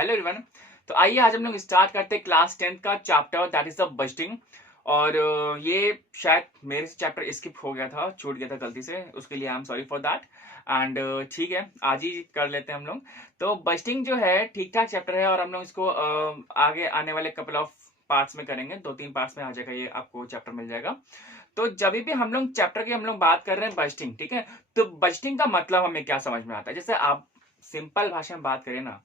Hello everyone. तो आइए आज हम लोग स्टार्ट करते हैं क्लास 10th का chapter that is the budgeting. और ये शायद मेरे से चैप्टर स्किप हो गया था, छूट गया था गलती से, उसके लिए I am sorry for that. And ठीक है, आज ही कर लेते हैं हम लोग। तो बजटिंग जो है ठीक ठाक चैप्टर है और हम लोग इसको आगे आने वाले कपल ऑफ पार्ट्स में करेंगे, 2-3 पार्ट्स में आ जाएगा, ये आपको चैप्टर मिल जाएगा। तो जब भी हम लोग चैप्टर की हम लोग बात कर रहे हैं बजटिंग, ठीक है, तो बजटिंग का मतलब हमें क्या समझ में आता है, जैसे आप सिंपल भाषा में बात करें ना,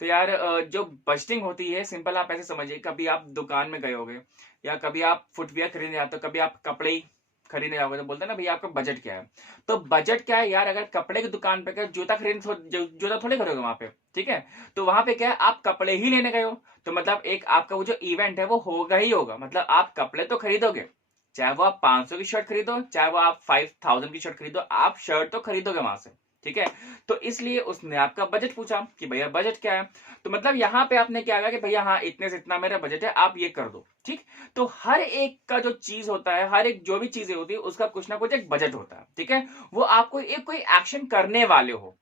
तो यार जो बजटिंग होती है, सिंपल आप ऐसे समझिए, कभी आप दुकान में गए होगे या कभी आप फुटवियर खरीदने जाते हो, कभी आप कपड़े ही खरीदने जाओगे, तो बोलते हैं ना भैया आपका बजट क्या है। तो बजट क्या है यार, अगर कपड़े की दुकान पे गए, जूता खरीद जूता थोड़े खरीदोगे वहां पे, ठीक है। तो वहां पे क्या है, आप कपड़े ही लेने गए हो, तो मतलब एक आपका वो जो इवेंट है वो होगा ही होगा, मतलब आप कपड़े तो खरीदोगे, चाहे वो आप 500 की शर्ट खरीदो, चाहे वो आप 5000 की शर्ट खरीदो, आप शर्ट तो खरीदोगे वहां से, ठीक है। तो इसलिए उसने आपका बजट पूछा कि भैया बजट क्या है। तो मतलब यहाँ पे आपने क्या कहा कि भैया हाँ इतने से इतना मेरा बजट है, आप ये कर दो, ठीक। तो हर एक का जो चीज होता है, हर एक जो भी चीजें होती है, उसका कुछ ना कुछ एक बजट होता है, ठीक है। वो आपको एक कोई एक्शन करने वाले हो,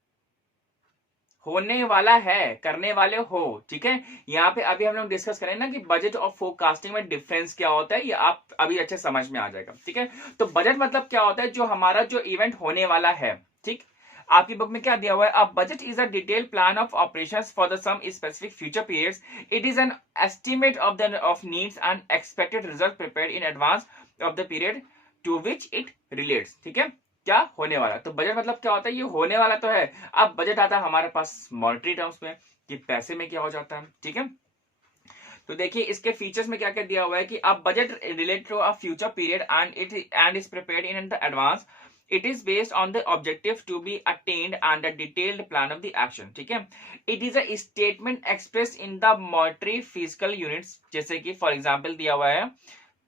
होने वाला है, करने वाले हो, ठीक है। यहाँ पे अभी हम लोग डिस्कस करें ना कि बजट और फोरकास्टिंग में डिफरेंस क्या होता है, ये आप अभी अच्छे समझ में आ जाएगा, ठीक है। तो बजट मतलब क्या होता है, जो हमारा जो इवेंट होने वाला है, ठीक। आपकी बुक में क्या दिया हुआ है, a budget is a detail plan of operations for the some specific future periods. It is an estimate of needs and expected result prepared in advance of the period to which it relates, ठीक है। क्या होने वाला, तो budget मतलब क्या होता है, ये होने वाला तो है। अब बजट आता है हमारे पास मॉनेटरी टर्म्स में कि पैसे में क्या हो जाता है, ठीक है। तो देखिए इसके फीचर्स में क्या क्या दिया हुआ है कि अब budget relate to a future period and is prepared in the advance. It is based on the objective to be attend and the detailed plan of the action, ठीक है। It is a statement express in the monetary physical units, जैसे कि for example दिया हुआ है,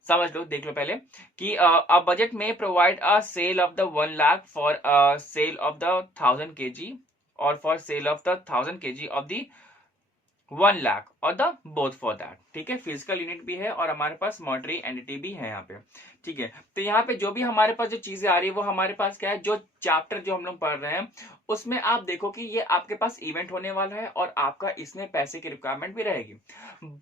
समझ लो, देख लो पहले कि अ बजट में provide a sale of the 1 lakh for sale of the 1000 kg और for sale of the 1000 kg of the 1 lakh और द बोथ फॉर दैट, ठीक है। फिजिकल यूनिट भी है और हमारे पास मॉनेटरी एंटिटी भी है यहाँ पे, ठीक है। तो यहाँ पे जो भी हमारे पास जो चीजें आ रही है वो हमारे पास क्या है, जो चैप्टर जो हम लोग पढ़ रहे हैं उसमें आप देखो कि ये आपके पास इवेंट होने वाला है और आपका इसमें पैसे की रिक्वायरमेंट भी रहेगी।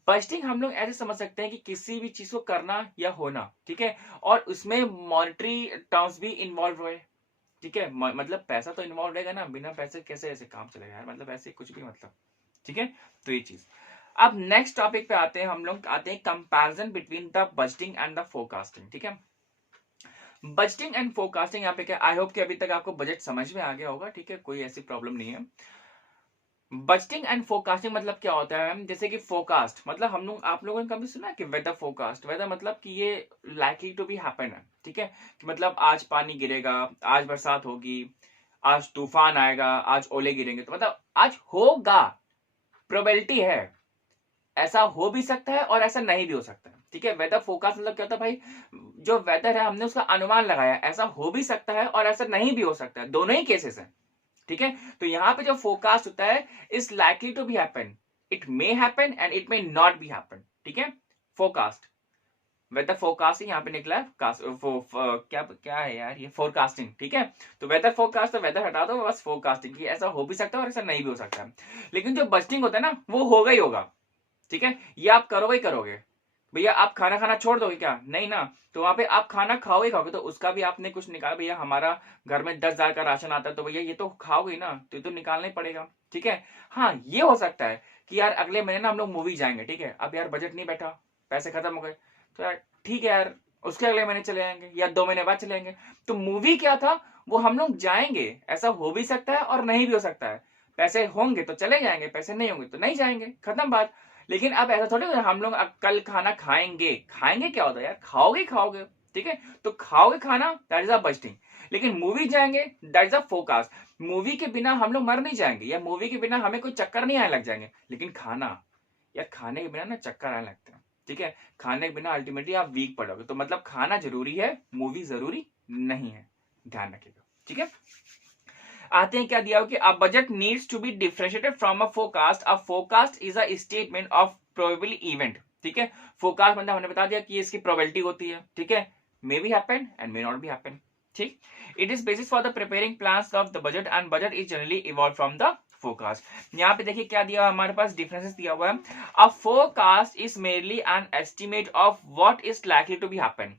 बजटिंग हम लोग ऐसे समझ सकते हैं कि किसी भी चीज को करना या होना, ठीक है, और उसमें मॉनेटरी टर्म्स भी इन्वॉल्व हुए, ठीक है। मतलब पैसा तो इन्वॉल्व रहेगा ना, बिना पैसे कैसे ऐसे काम चलेगा यार, मतलब ऐसे कुछ भी, मतलब, ठीक है। तो ये चीज, अब नेक्स्ट टॉपिक पे आते हैं, हम लोग आते हैं comparison between the budgeting and the forecasting, ठीक है। बजटिंग एंड फोरकास्टिंग यहाँ पे क्या, आई होप कि अभी तक आपको बजट समझ में आ गया होगा, ठीक है, कोई ऐसी प्रॉब्लम नहीं है। बजटिंग एंड फोरकास्टिंग मतलब क्या होता है, जैसे कि फोरकास्ट मतलब हम लोग, आप लोगों ने कभी सुना है कि वेदर फोरकास्ट, वेदर मतलब कि ये लाइकली टू बी हैपन है, ठीक है, कि मतलब आज पानी गिरेगा, आज बरसात होगी, आज तूफान आएगा, आज ओले गिरेंगे, तो मतलब आज होगा, प्रोबेबिलिटी है, ऐसा हो भी सकता है और ऐसा नहीं भी हो सकता है, ठीक है। वेदर फोरकास्ट मतलब क्या होता है भाई, जो वेदर है हमने उसका अनुमान लगाया, ऐसा हो भी सकता है और ऐसा नहीं भी हो सकता है, दोनों ही केसेस है, ठीक है। तो यहां पे जो फोरकास्ट होता है, is likely to be happen, it may happen and it may not be happen, ठीक है। फोरकास्ट, वेदर फोरकास्टिंग यहाँ पे निकला है, क्या क्या है यार ये, फोरकास्टिंग, ठीक है। तो वेदर फोरकास्ट, तो वेदर हटा दो, बस फोरकास्टिंग की, ऐसा हो भी सकता है और ऐसा नहीं भी हो सकता है। लेकिन जो बजटिंग होता है ना, वो होगा ही होगा, ठीक है, ये आप करोगे ही करोगे। भैया आप खाना खाना छोड़ दोगे क्या, नहीं ना, तो वहां पे आप खाना खाओगे खाओगे, तो उसका भी आपने कुछ निकाला, भैया हमारा घर में 10,000 का राशन आता है, तो भैया ये तो खाओगे ना, तो ये तो निकालना ही पड़ेगा, ठीक है। हाँ ये हो सकता है कि यार अगले महीने ना हम लोग मूवी जाएंगे, ठीक है, अब यार बजट नहीं बैठा, पैसे खत्म हो गए, तो यार ठीक है यार, उसके अगले महीने चले जाएंगे या 2 महीने बाद चले जाएंगे। तो मूवी क्या था, वो हम लोग जाएंगे, ऐसा हो भी सकता है और नहीं भी हो सकता है, पैसे होंगे तो चले जाएंगे, पैसे नहीं होंगे तो नहीं जाएंगे, खत्म बात। लेकिन अब ऐसा थोड़ी हम लोग अब कल खाना खाएंगे, खाएंगे क्या होता है यार, खाओगे ही खाओगे, ठीक है। तो खाओगे खाना, दैट इज अ बजटिंग। लेकिन मूवी जाएंगे, that is a forecast. Movie के बिना हम लोग मर नहीं जाएंगे, या मूवी के बिना हमें कोई चक्कर नहीं आने लग जाएंगे, लेकिन खाना, यार खाने के बिना ना चक्कर आने लगते हैं, ठीक है। खाने के बिना अल्टीमेटली आप वीक पड़ोगे, तो मतलब खाना जरूरी है, मूवी जरूरी नहीं है, ध्यान रखिएगा, ठीक है। आते हैं क्या दिया हो कि a budget needs to be differentiated from a forecast. A forecast is a statement of probable event, ठीक है। फोरकास्ट मतलब हमने बता दिया कि इसकी प्रोबेबिलिटी होती है, ठीक है, may be happen and may not be happen, ठीक। It is basis for the preparing plans of the budget and budget is generally evolve from the forecast. यहाँ पे देखिए क्या दिया हमारे पास, डिफरेंसेस दिया हुआ है। A forecast is merely an estimate of what is likely to be happen,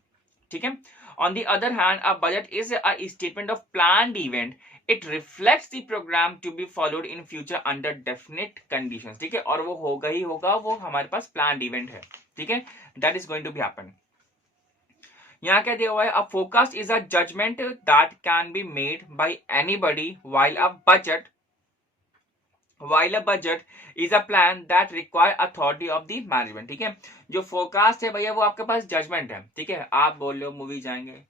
ठीक है। On the other hand a budget is a statement of planned event, it reflects the programme to be followed in future under definite conditions, ठीक है। और वो होगा ही होगा, वो हमारे पास प्लान्ड इवेंट है, ठीक है, that is going to be happen. यहाँ क्या दिया हुआ है, a forecast is a judgement that can be made by anybody while a budget is a plan that require authority of the management, ठीक है। जो फोरकास्ट है भैया वो आपके पास जजमेंट है, ठीक है। आप बोल रहे हो मूवी जाएंगे,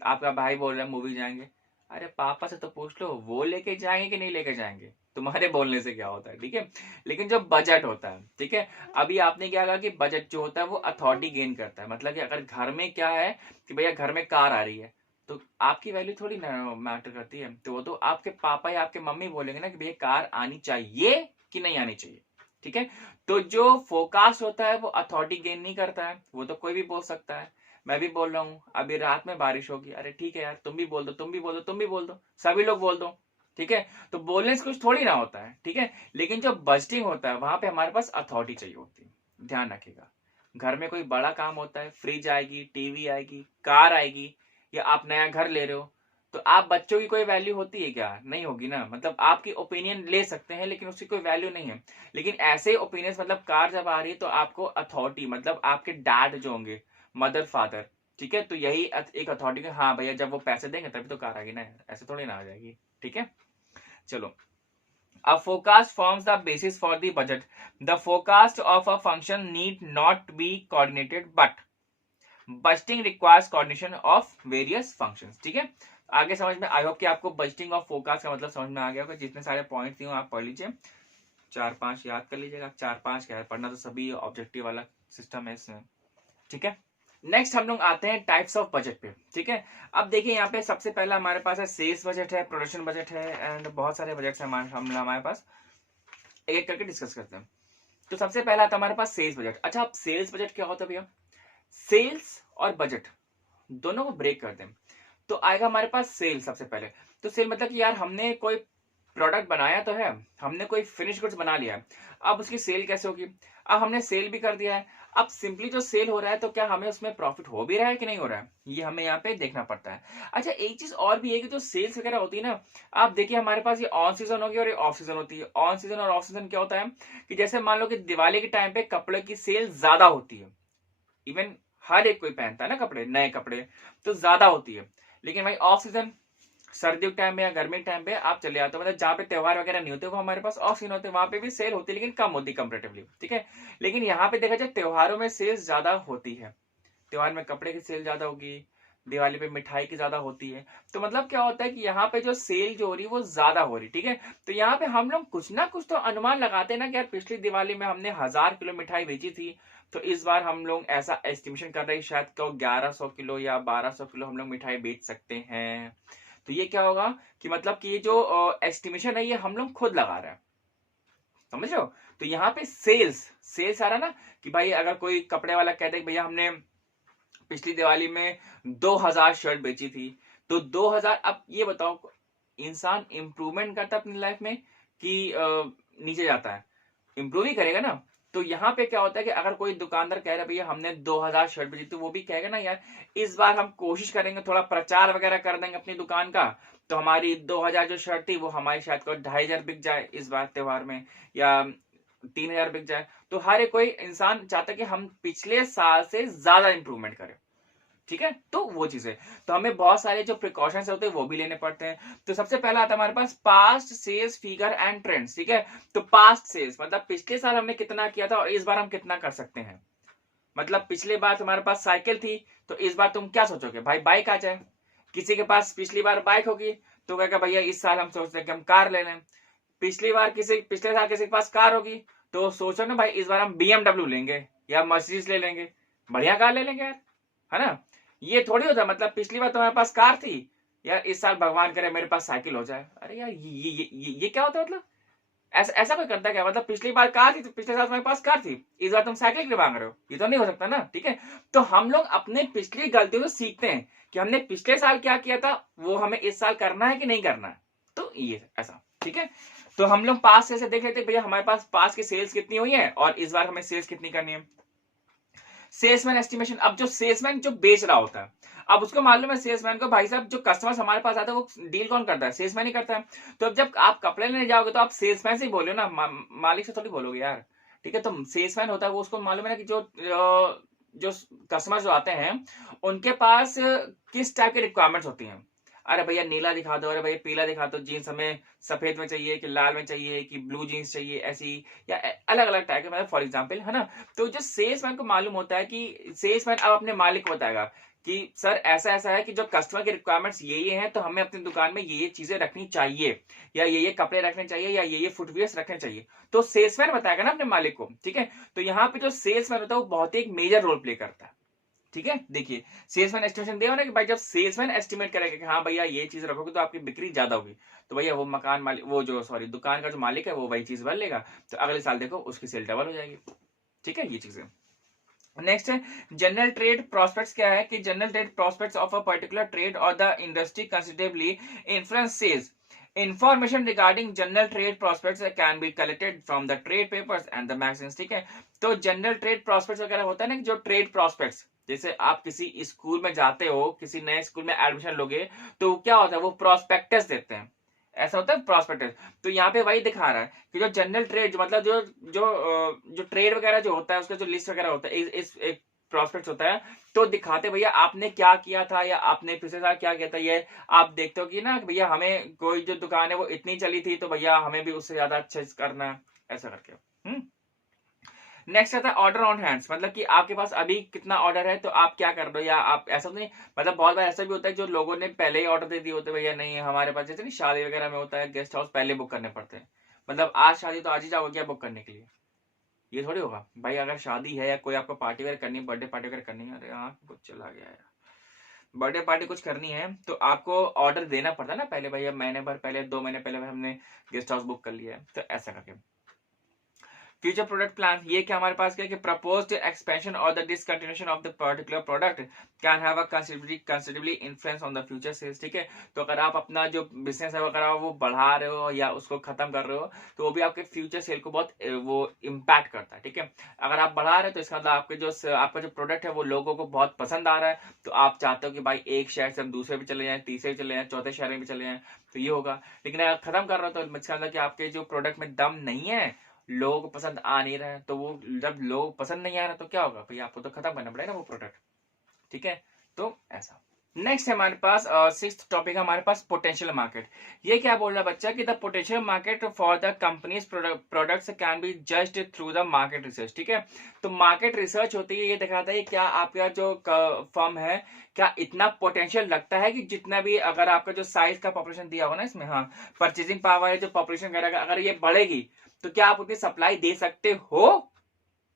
आपका भाई बोल रहा है मूवी जाएंगे, अरे पापा से तो पूछ लो वो लेके जाएंगे कि नहीं लेके जाएंगे, तुम्हारे बोलने से क्या होता है, ठीक है। लेकिन जो बजट होता है, ठीक है, अभी आपने क्या कहा कि बजट जो होता है वो अथॉरिटी गेन करता है। मतलब कि अगर घर में क्या है कि भैया घर में कार आ रही है, तो आपकी वैल्यू थोड़ी ना मैटर करती है, तो वो तो आपके पापा या आपके मम्मी बोलेंगे ना कि भैया कार आनी चाहिए कि नहीं आनी चाहिए, ठीक है। तो जो फोरकास्ट होता है वो अथॉरिटी गेन नहीं करता है, वो तो कोई भी बोल सकता है। मैं भी बोल रहा हूँ अभी रात में बारिश होगी, अरे ठीक है यार, तुम भी बोल दो, तुम भी बोल दो, तुम भी बोल दो, सभी लोग बोल दो, ठीक है। तो बोलने से कुछ थोड़ी ना होता है, ठीक है। लेकिन जो बजटिंग होता है वहां पे हमारे पास अथॉरिटी चाहिए होती है, ध्यान रखिएगा। घर में कोई बड़ा काम होता है, फ्रिज आएगी, टीवी आएगी, कार आएगी, या आप नया घर ले रहे हो, तो आप बच्चों की कोई वैल्यू होती है क्या? नहीं होगी ना। मतलब आपकी ओपिनियन ले सकते हैं लेकिन उसकी कोई वैल्यू नहीं है। लेकिन ऐसे ओपिनियन, मतलब कार जब आ रही है तो आपको अथॉरिटी, मतलब आपके डैड जो होंगे, मदर फादर, ठीक है, तो यही एक अथॉरिटी है, हाँ भैया जब वो पैसे देंगे तभी तो कार आएगी ना, ऐसे थोड़ी ना आ जाएगी, ठीक है। चलो, a forecast forms the basis for the budget. The forecast of a function need not be coordinated, but budgeting requires coordination of various functions, ठीक है। आगे समझ में, आई होप कि आपको बजटिंग और फोरकास्ट का मतलब समझ में आ गया होगा। जितने सारे पॉइंट दिए आप पढ़ लीजिए, 4-5 याद कर लीजिएगा। 4-5 क्या है, पढ़ना तो सभी ऑब्जेक्टिव वाला सिस्टम है इसमें, ठीक है। नेक्स्ट हम लोग आते हैं टाइप्स ऑफ बजट पे, ठीक है। अब देखिए यहाँ पे सबसे पहला हमारे पास है सेल्स बजट है, प्रोडक्शन बजट है, एंड बहुत सारे बजट है हमारे पास, एक एक करके डिस्कस करते हैं। तो सबसे पहला आता है हमारे पास सेल्स बजट। अच्छा, अब सेल्स बजट क्या होता है भैया? सेल्स और बजट दोनों को ब्रेक कर दें तो आएगा हमारे पास सेल। सबसे पहले तो सेल मतलब कि यार हमने कोई प्रोडक्ट बनाया तो है, हमने कोई फिनिश गुड्स बना लिया है, अब उसकी सेल कैसे होगी? अब हमने सेल भी कर दिया है, अब सिंपली जो सेल हो रहा है तो क्या हमें उसमें प्रॉफिट हो भी रहा है कि नहीं हो रहा है, ये हमें यहाँ पे देखना पड़ता है। अच्छा, एक चीज और भी है कि जो सेल्स वगैरह होती है ना, आप देखिए हमारे पास ये ऑन सीजन होगी और ये ऑफ सीजन होती है। ऑन सीजन और ऑफ सीजन क्या होता है कि जैसे मान लो कि दिवाली के टाइम पे कपड़े की सेल ज्यादा होती है, इवन हर एक कोई पहनता है ना कपड़े, नए कपड़े, तो ज्यादा होती है। लेकिन भाई ऑफ सीजन, सर्दियों के टाइम पे या गर्मी के टाइम पे आप चले जाते हो, मतलब जहां पे त्योहार वगैरह नहीं होते वो हमारे पास ऑफ सीजन होते हैं, वहां पे भी सेल होती है लेकिन कम होती कंपेरेटिवली, ठीक है। लेकिन यहाँ पे देखा जाए त्योहारों में सेल्स ज्यादा होती है, त्योहार में कपड़े की सेल ज्यादा होगी, दिवाली पे मिठाई की ज्यादा होती है। तो मतलब क्या होता है कि यहाँ पे जो सेल जो हो रही है वो ज्यादा हो रही, ठीक है। तो यहाँ पे हम लोग कुछ ना कुछ तो अनुमान लगाते हैं ना कि यार पिछली दिवाली में हमने 1000 किलो मिठाई बेची थी, तो इस बार हम लोग ऐसा एस्टिमेशन कर रहे हैं शायद को 1100 किलो या 1200 किलो हम लोग मिठाई बेच सकते हैं। तो ये क्या होगा कि मतलब कि ये जो एस्टिमेशन है ये हम लोग खुद लगा रहे हैं, समझ रहे हो। तो यहाँ पे सेल्स सेल्स आ रहा ना कि भाई अगर कोई कपड़े वाला कहते हैं भैया हमने पिछली दिवाली में 2000 शर्ट बेची थी, तो 2000, अब ये बताओ इंसान इंप्रूवमेंट करता है अपनी लाइफ में कि नीचे जाता है? इंप्रूव ही करेगा ना। तो यहाँ पे क्या होता है कि अगर कोई दुकानदार कह रहा है भैया हमने 2000 शर्ट बेची, तो वो भी कहेगा ना यार इस बार हम कोशिश करेंगे, थोड़ा प्रचार वगैरह कर देंगे अपनी दुकान का, तो हमारी 2000 जो शर्ट थी वो हमारी शायद को 2500 बिक जाए इस बार त्योहार में, या 3000 बिक जाए। तो हर एक कोई इंसान चाहता है कि हम पिछले साल से ज्यादा इंप्रूवमेंट करें, ठीक है। तो वो चीजें, तो हमें बहुत सारे जो प्रिकॉशंस होते हैं वो भी लेने पड़ते हैं। तो सबसे पहला आता है हमारे पास past sales figure and trends, ठीक है। तो पास्ट सेल्स मतलब पिछले साल हमने कितना किया था और इस बार हम कितना कर सकते हैं। मतलब पिछले बार तुम्हारे पास साइकिल थी, तो इस बार तुम क्या सोचोगे, भाई बाइक आ जाए। किसी के पास पिछली बार बाइक होगी तो कहेगा भैया इस साल हम सोचते हैं कि हम कार ले लें। पिछले साल किसी के पास कार होगी तो सोचो ना भाई इस बार हम BMW लेंगे या मर्सिडीज ले लेंगे, बढ़िया कार ले लेंगे यार, है ना। ये थोड़ी होता, मतलब पिछली बार तुम्हारे पास कार थी यार, इस साल भगवान करे मेरे पास साइकिल हो जाए। अरे यार ये क्या होता है? मतलब ऐसा कोई करता है क्या? मतलब पिछली बार कार थी तो पिछले साल तुम्हारे पास कार थी, इस बार तुम साइकिल क्यों मांग रहे हो? ये तो नहीं हो सकता ना, ठीक है। तो हम लोग अपने पिछली गलतियों से सीखते हैं कि हमने पिछले साल क्या किया था, वो हमें इस साल करना है कि नहीं करना है। तो ये ऐसा, ठीक है। तो हम लोग पास से देख लेते हैं भैया हमारे पास पास की सेल्स कितनी हुई है और इस बार हमें सेल्स कितनी करनी है। सेल्समैन एस्टिमेशन, अब जो सेल्समैन जो बेच रहा होता है, अब उसको मालूम है सेल्समैन को भाई साहब जो कस्टमर्स हमारे पास आता है वो डील कौन करता है, सेल्समैन ही करता है। तो अब जब आप कपड़े लेने जाओगे तो आप सेल्समैन से ही बोलो ना, मालिक से थोड़ी बोलोगे यार। ठीक है, तो सेल्समैन होता है वो, उसको मालूम है ना कि जो कस्टमर जो आते हैं उनके पास किस टाइप की रिक्वायरमेंट्स होती हैं। अरे भैया नीला दिखा दो, अरे भैया पीला दिखा दो, जीन्स हमें सफेद में चाहिए कि लाल में चाहिए कि ब्लू जीन्स चाहिए, ऐसी या अलग अलग टाइप के, मतलब फॉर एग्जांपल है ना। तो जो सेल्समैन को मालूम होता है कि सेल्समैन अब अपने मालिक को बताएगा कि सर ऐसा ऐसा है कि जो कस्टमर की रिक्वायरमेंट्स ये हैं, तो हमें अपनी दुकान में ये चीजें रखनी चाहिए, या ये कपड़े रखने चाहिए, या ये फुटवियर्स रखने चाहिए। तो सेल्समैन बताएगा ना अपने मालिक को। ठीक है, तो यहाँ पे जो सेल्समैन होता है वो बहुत ही एक मेजर रोल प्ले करता है। ठीक है, देखिए सेल्समैन एस्टिमेशन दिया ना कि भाई जब सेल्समैन एस्टिमेट करेगा कि हाँ भैया ये चीज रखोगे तो आपकी बिक्री ज्यादा होगी, तो भैया वो मकान मालिक, वो जो सॉरी दुकान का जो मालिक है वो वही चीज भर लेगा, तो अगले साल देखो उसकी सेल डबल हो जाएगी। ठीक है, ये चीजें। नेक्स्ट है जनरल ट्रेड प्रॉस्पेक्ट्स। क्या है कि general trade prospects of a particular trade और the industry considerably influence sales. Information regarding general trade prospects can be collected from the trade papers and the magazines. ठीक है, तो general trade prospects वगैरह होता है ना, जो ट्रेड प्रॉस्पेक्ट्स, जैसे आप किसी स्कूल में जाते हो, किसी नए स्कूल में एडमिशन लोगे, तो क्या होता है वो प्रॉस्पेक्टस देते हैं, ऐसा होता है प्रॉस्पेक्टस। तो यहाँ पे वही दिखा रहा है कि जो जनरल ट्रेड मतलब जो ट्रेड वगैरह जो होता है उसका जो लिस्ट वगैरह होता है इस एक प्रॉस्पेक्ट होता है, तो दिखाते भैया आपने क्या किया था या आपने पिछले साल क्या किया था, ये आप देखते हो कि ना भैया हमें कोई जो दुकान है वो इतनी चली थी तो भैया हमें भी उससे ज्यादा अच्छे से करना है, ऐसा करके। नेक्स्ट आता है ऑर्डर ऑन हैंड्स, मतलब कि आपके पास अभी कितना ऑर्डर है तो आप क्या कर रहे हो, या आप ऐसा नहीं, मतलब बहुत बार ऐसा भी होता है जो लोगों ने पहले ही ऑर्डर दे दिए होते हैं, भैया नहीं हमारे पास, जैसे नहीं शादी वगैरह में होता है गेस्ट हाउस पहले बुक करने पड़ते हैं, मतलब आज शादी तो आज ही जाओगे क्या बुक करने के लिए, ये थोड़ी होगा भाई। अगर शादी है या कोई आपको पार्टी वगैरह करनी है, बर्थडे पार्टी वगैरह करनी है, अरे हाँ कुछ चला गया यार, बर्थडे पार्टी कुछ करनी है तो आपको ऑर्डर देना पड़ता है ना पहले, भैया महीने भर पहले 2 महीने पहले हमने गेस्ट हाउस बुक कर लिया है, तो ऐसा करके। फ्यूचर प्रोडक्ट प्लान, ये क्या हमारे पास क्या है कि प्रपोज्ड एक्सपेंशन और the discontinuation of the particular product can have a considerably influence on the future sales. ठीक है, तो अगर आप अपना जो बिजनेस है अगर वो बढ़ा रहे हो या उसको खत्म कर रहे हो तो वो भी आपके फ्यूचर सेल को बहुत वो इम्पैक्ट करता है। ठीक है, अगर आप बढ़ा रहे हो तो इसका मतलब आपका जो प्रोडक्ट है वो लोगों को बहुत पसंद आ रहा है, तो आप चाहते हो कि भाई एक शहर से हम दूसरे भी चले जाएं, तीसरे भी चले जाएं, चौथे शहर में भी चले जाएं, तो ये होगा। लेकिन अगर खत्म कर रहे हो तो इसका मतलब कि आपके जो प्रोडक्ट में दम नहीं है, लोगों को पसंद आ नहीं रहा है, तो वो जब लोग पसंद नहीं आ रहा तो क्या होगा भैया, आपको तो खत्म करना पड़ेगा वो प्रोडक्ट। ठीक है, तो ऐसा। नेक्स्ट है हमारे पास सिक्स्थ टॉपिक है हमारे पास पोटेंशियल मार्केट। ये क्या बोल रहा है बच्चा कि the potential market for the companies products can be judged through the market research. ठीक है, तो मार्केट रिसर्च होती है, ये दिखाता है क्या आपका जो फर्म है क्या इतना पोटेंशियल लगता है कि जितना भी अगर आपका जो साइज का पॉपुलेशन दिया होगा ना इसमें, हाँ परचेजिंग पावर है जो पॉपुलेशन करेगा, अगर ये बढ़ेगी तो क्या आप उतनी सप्लाई दे सकते हो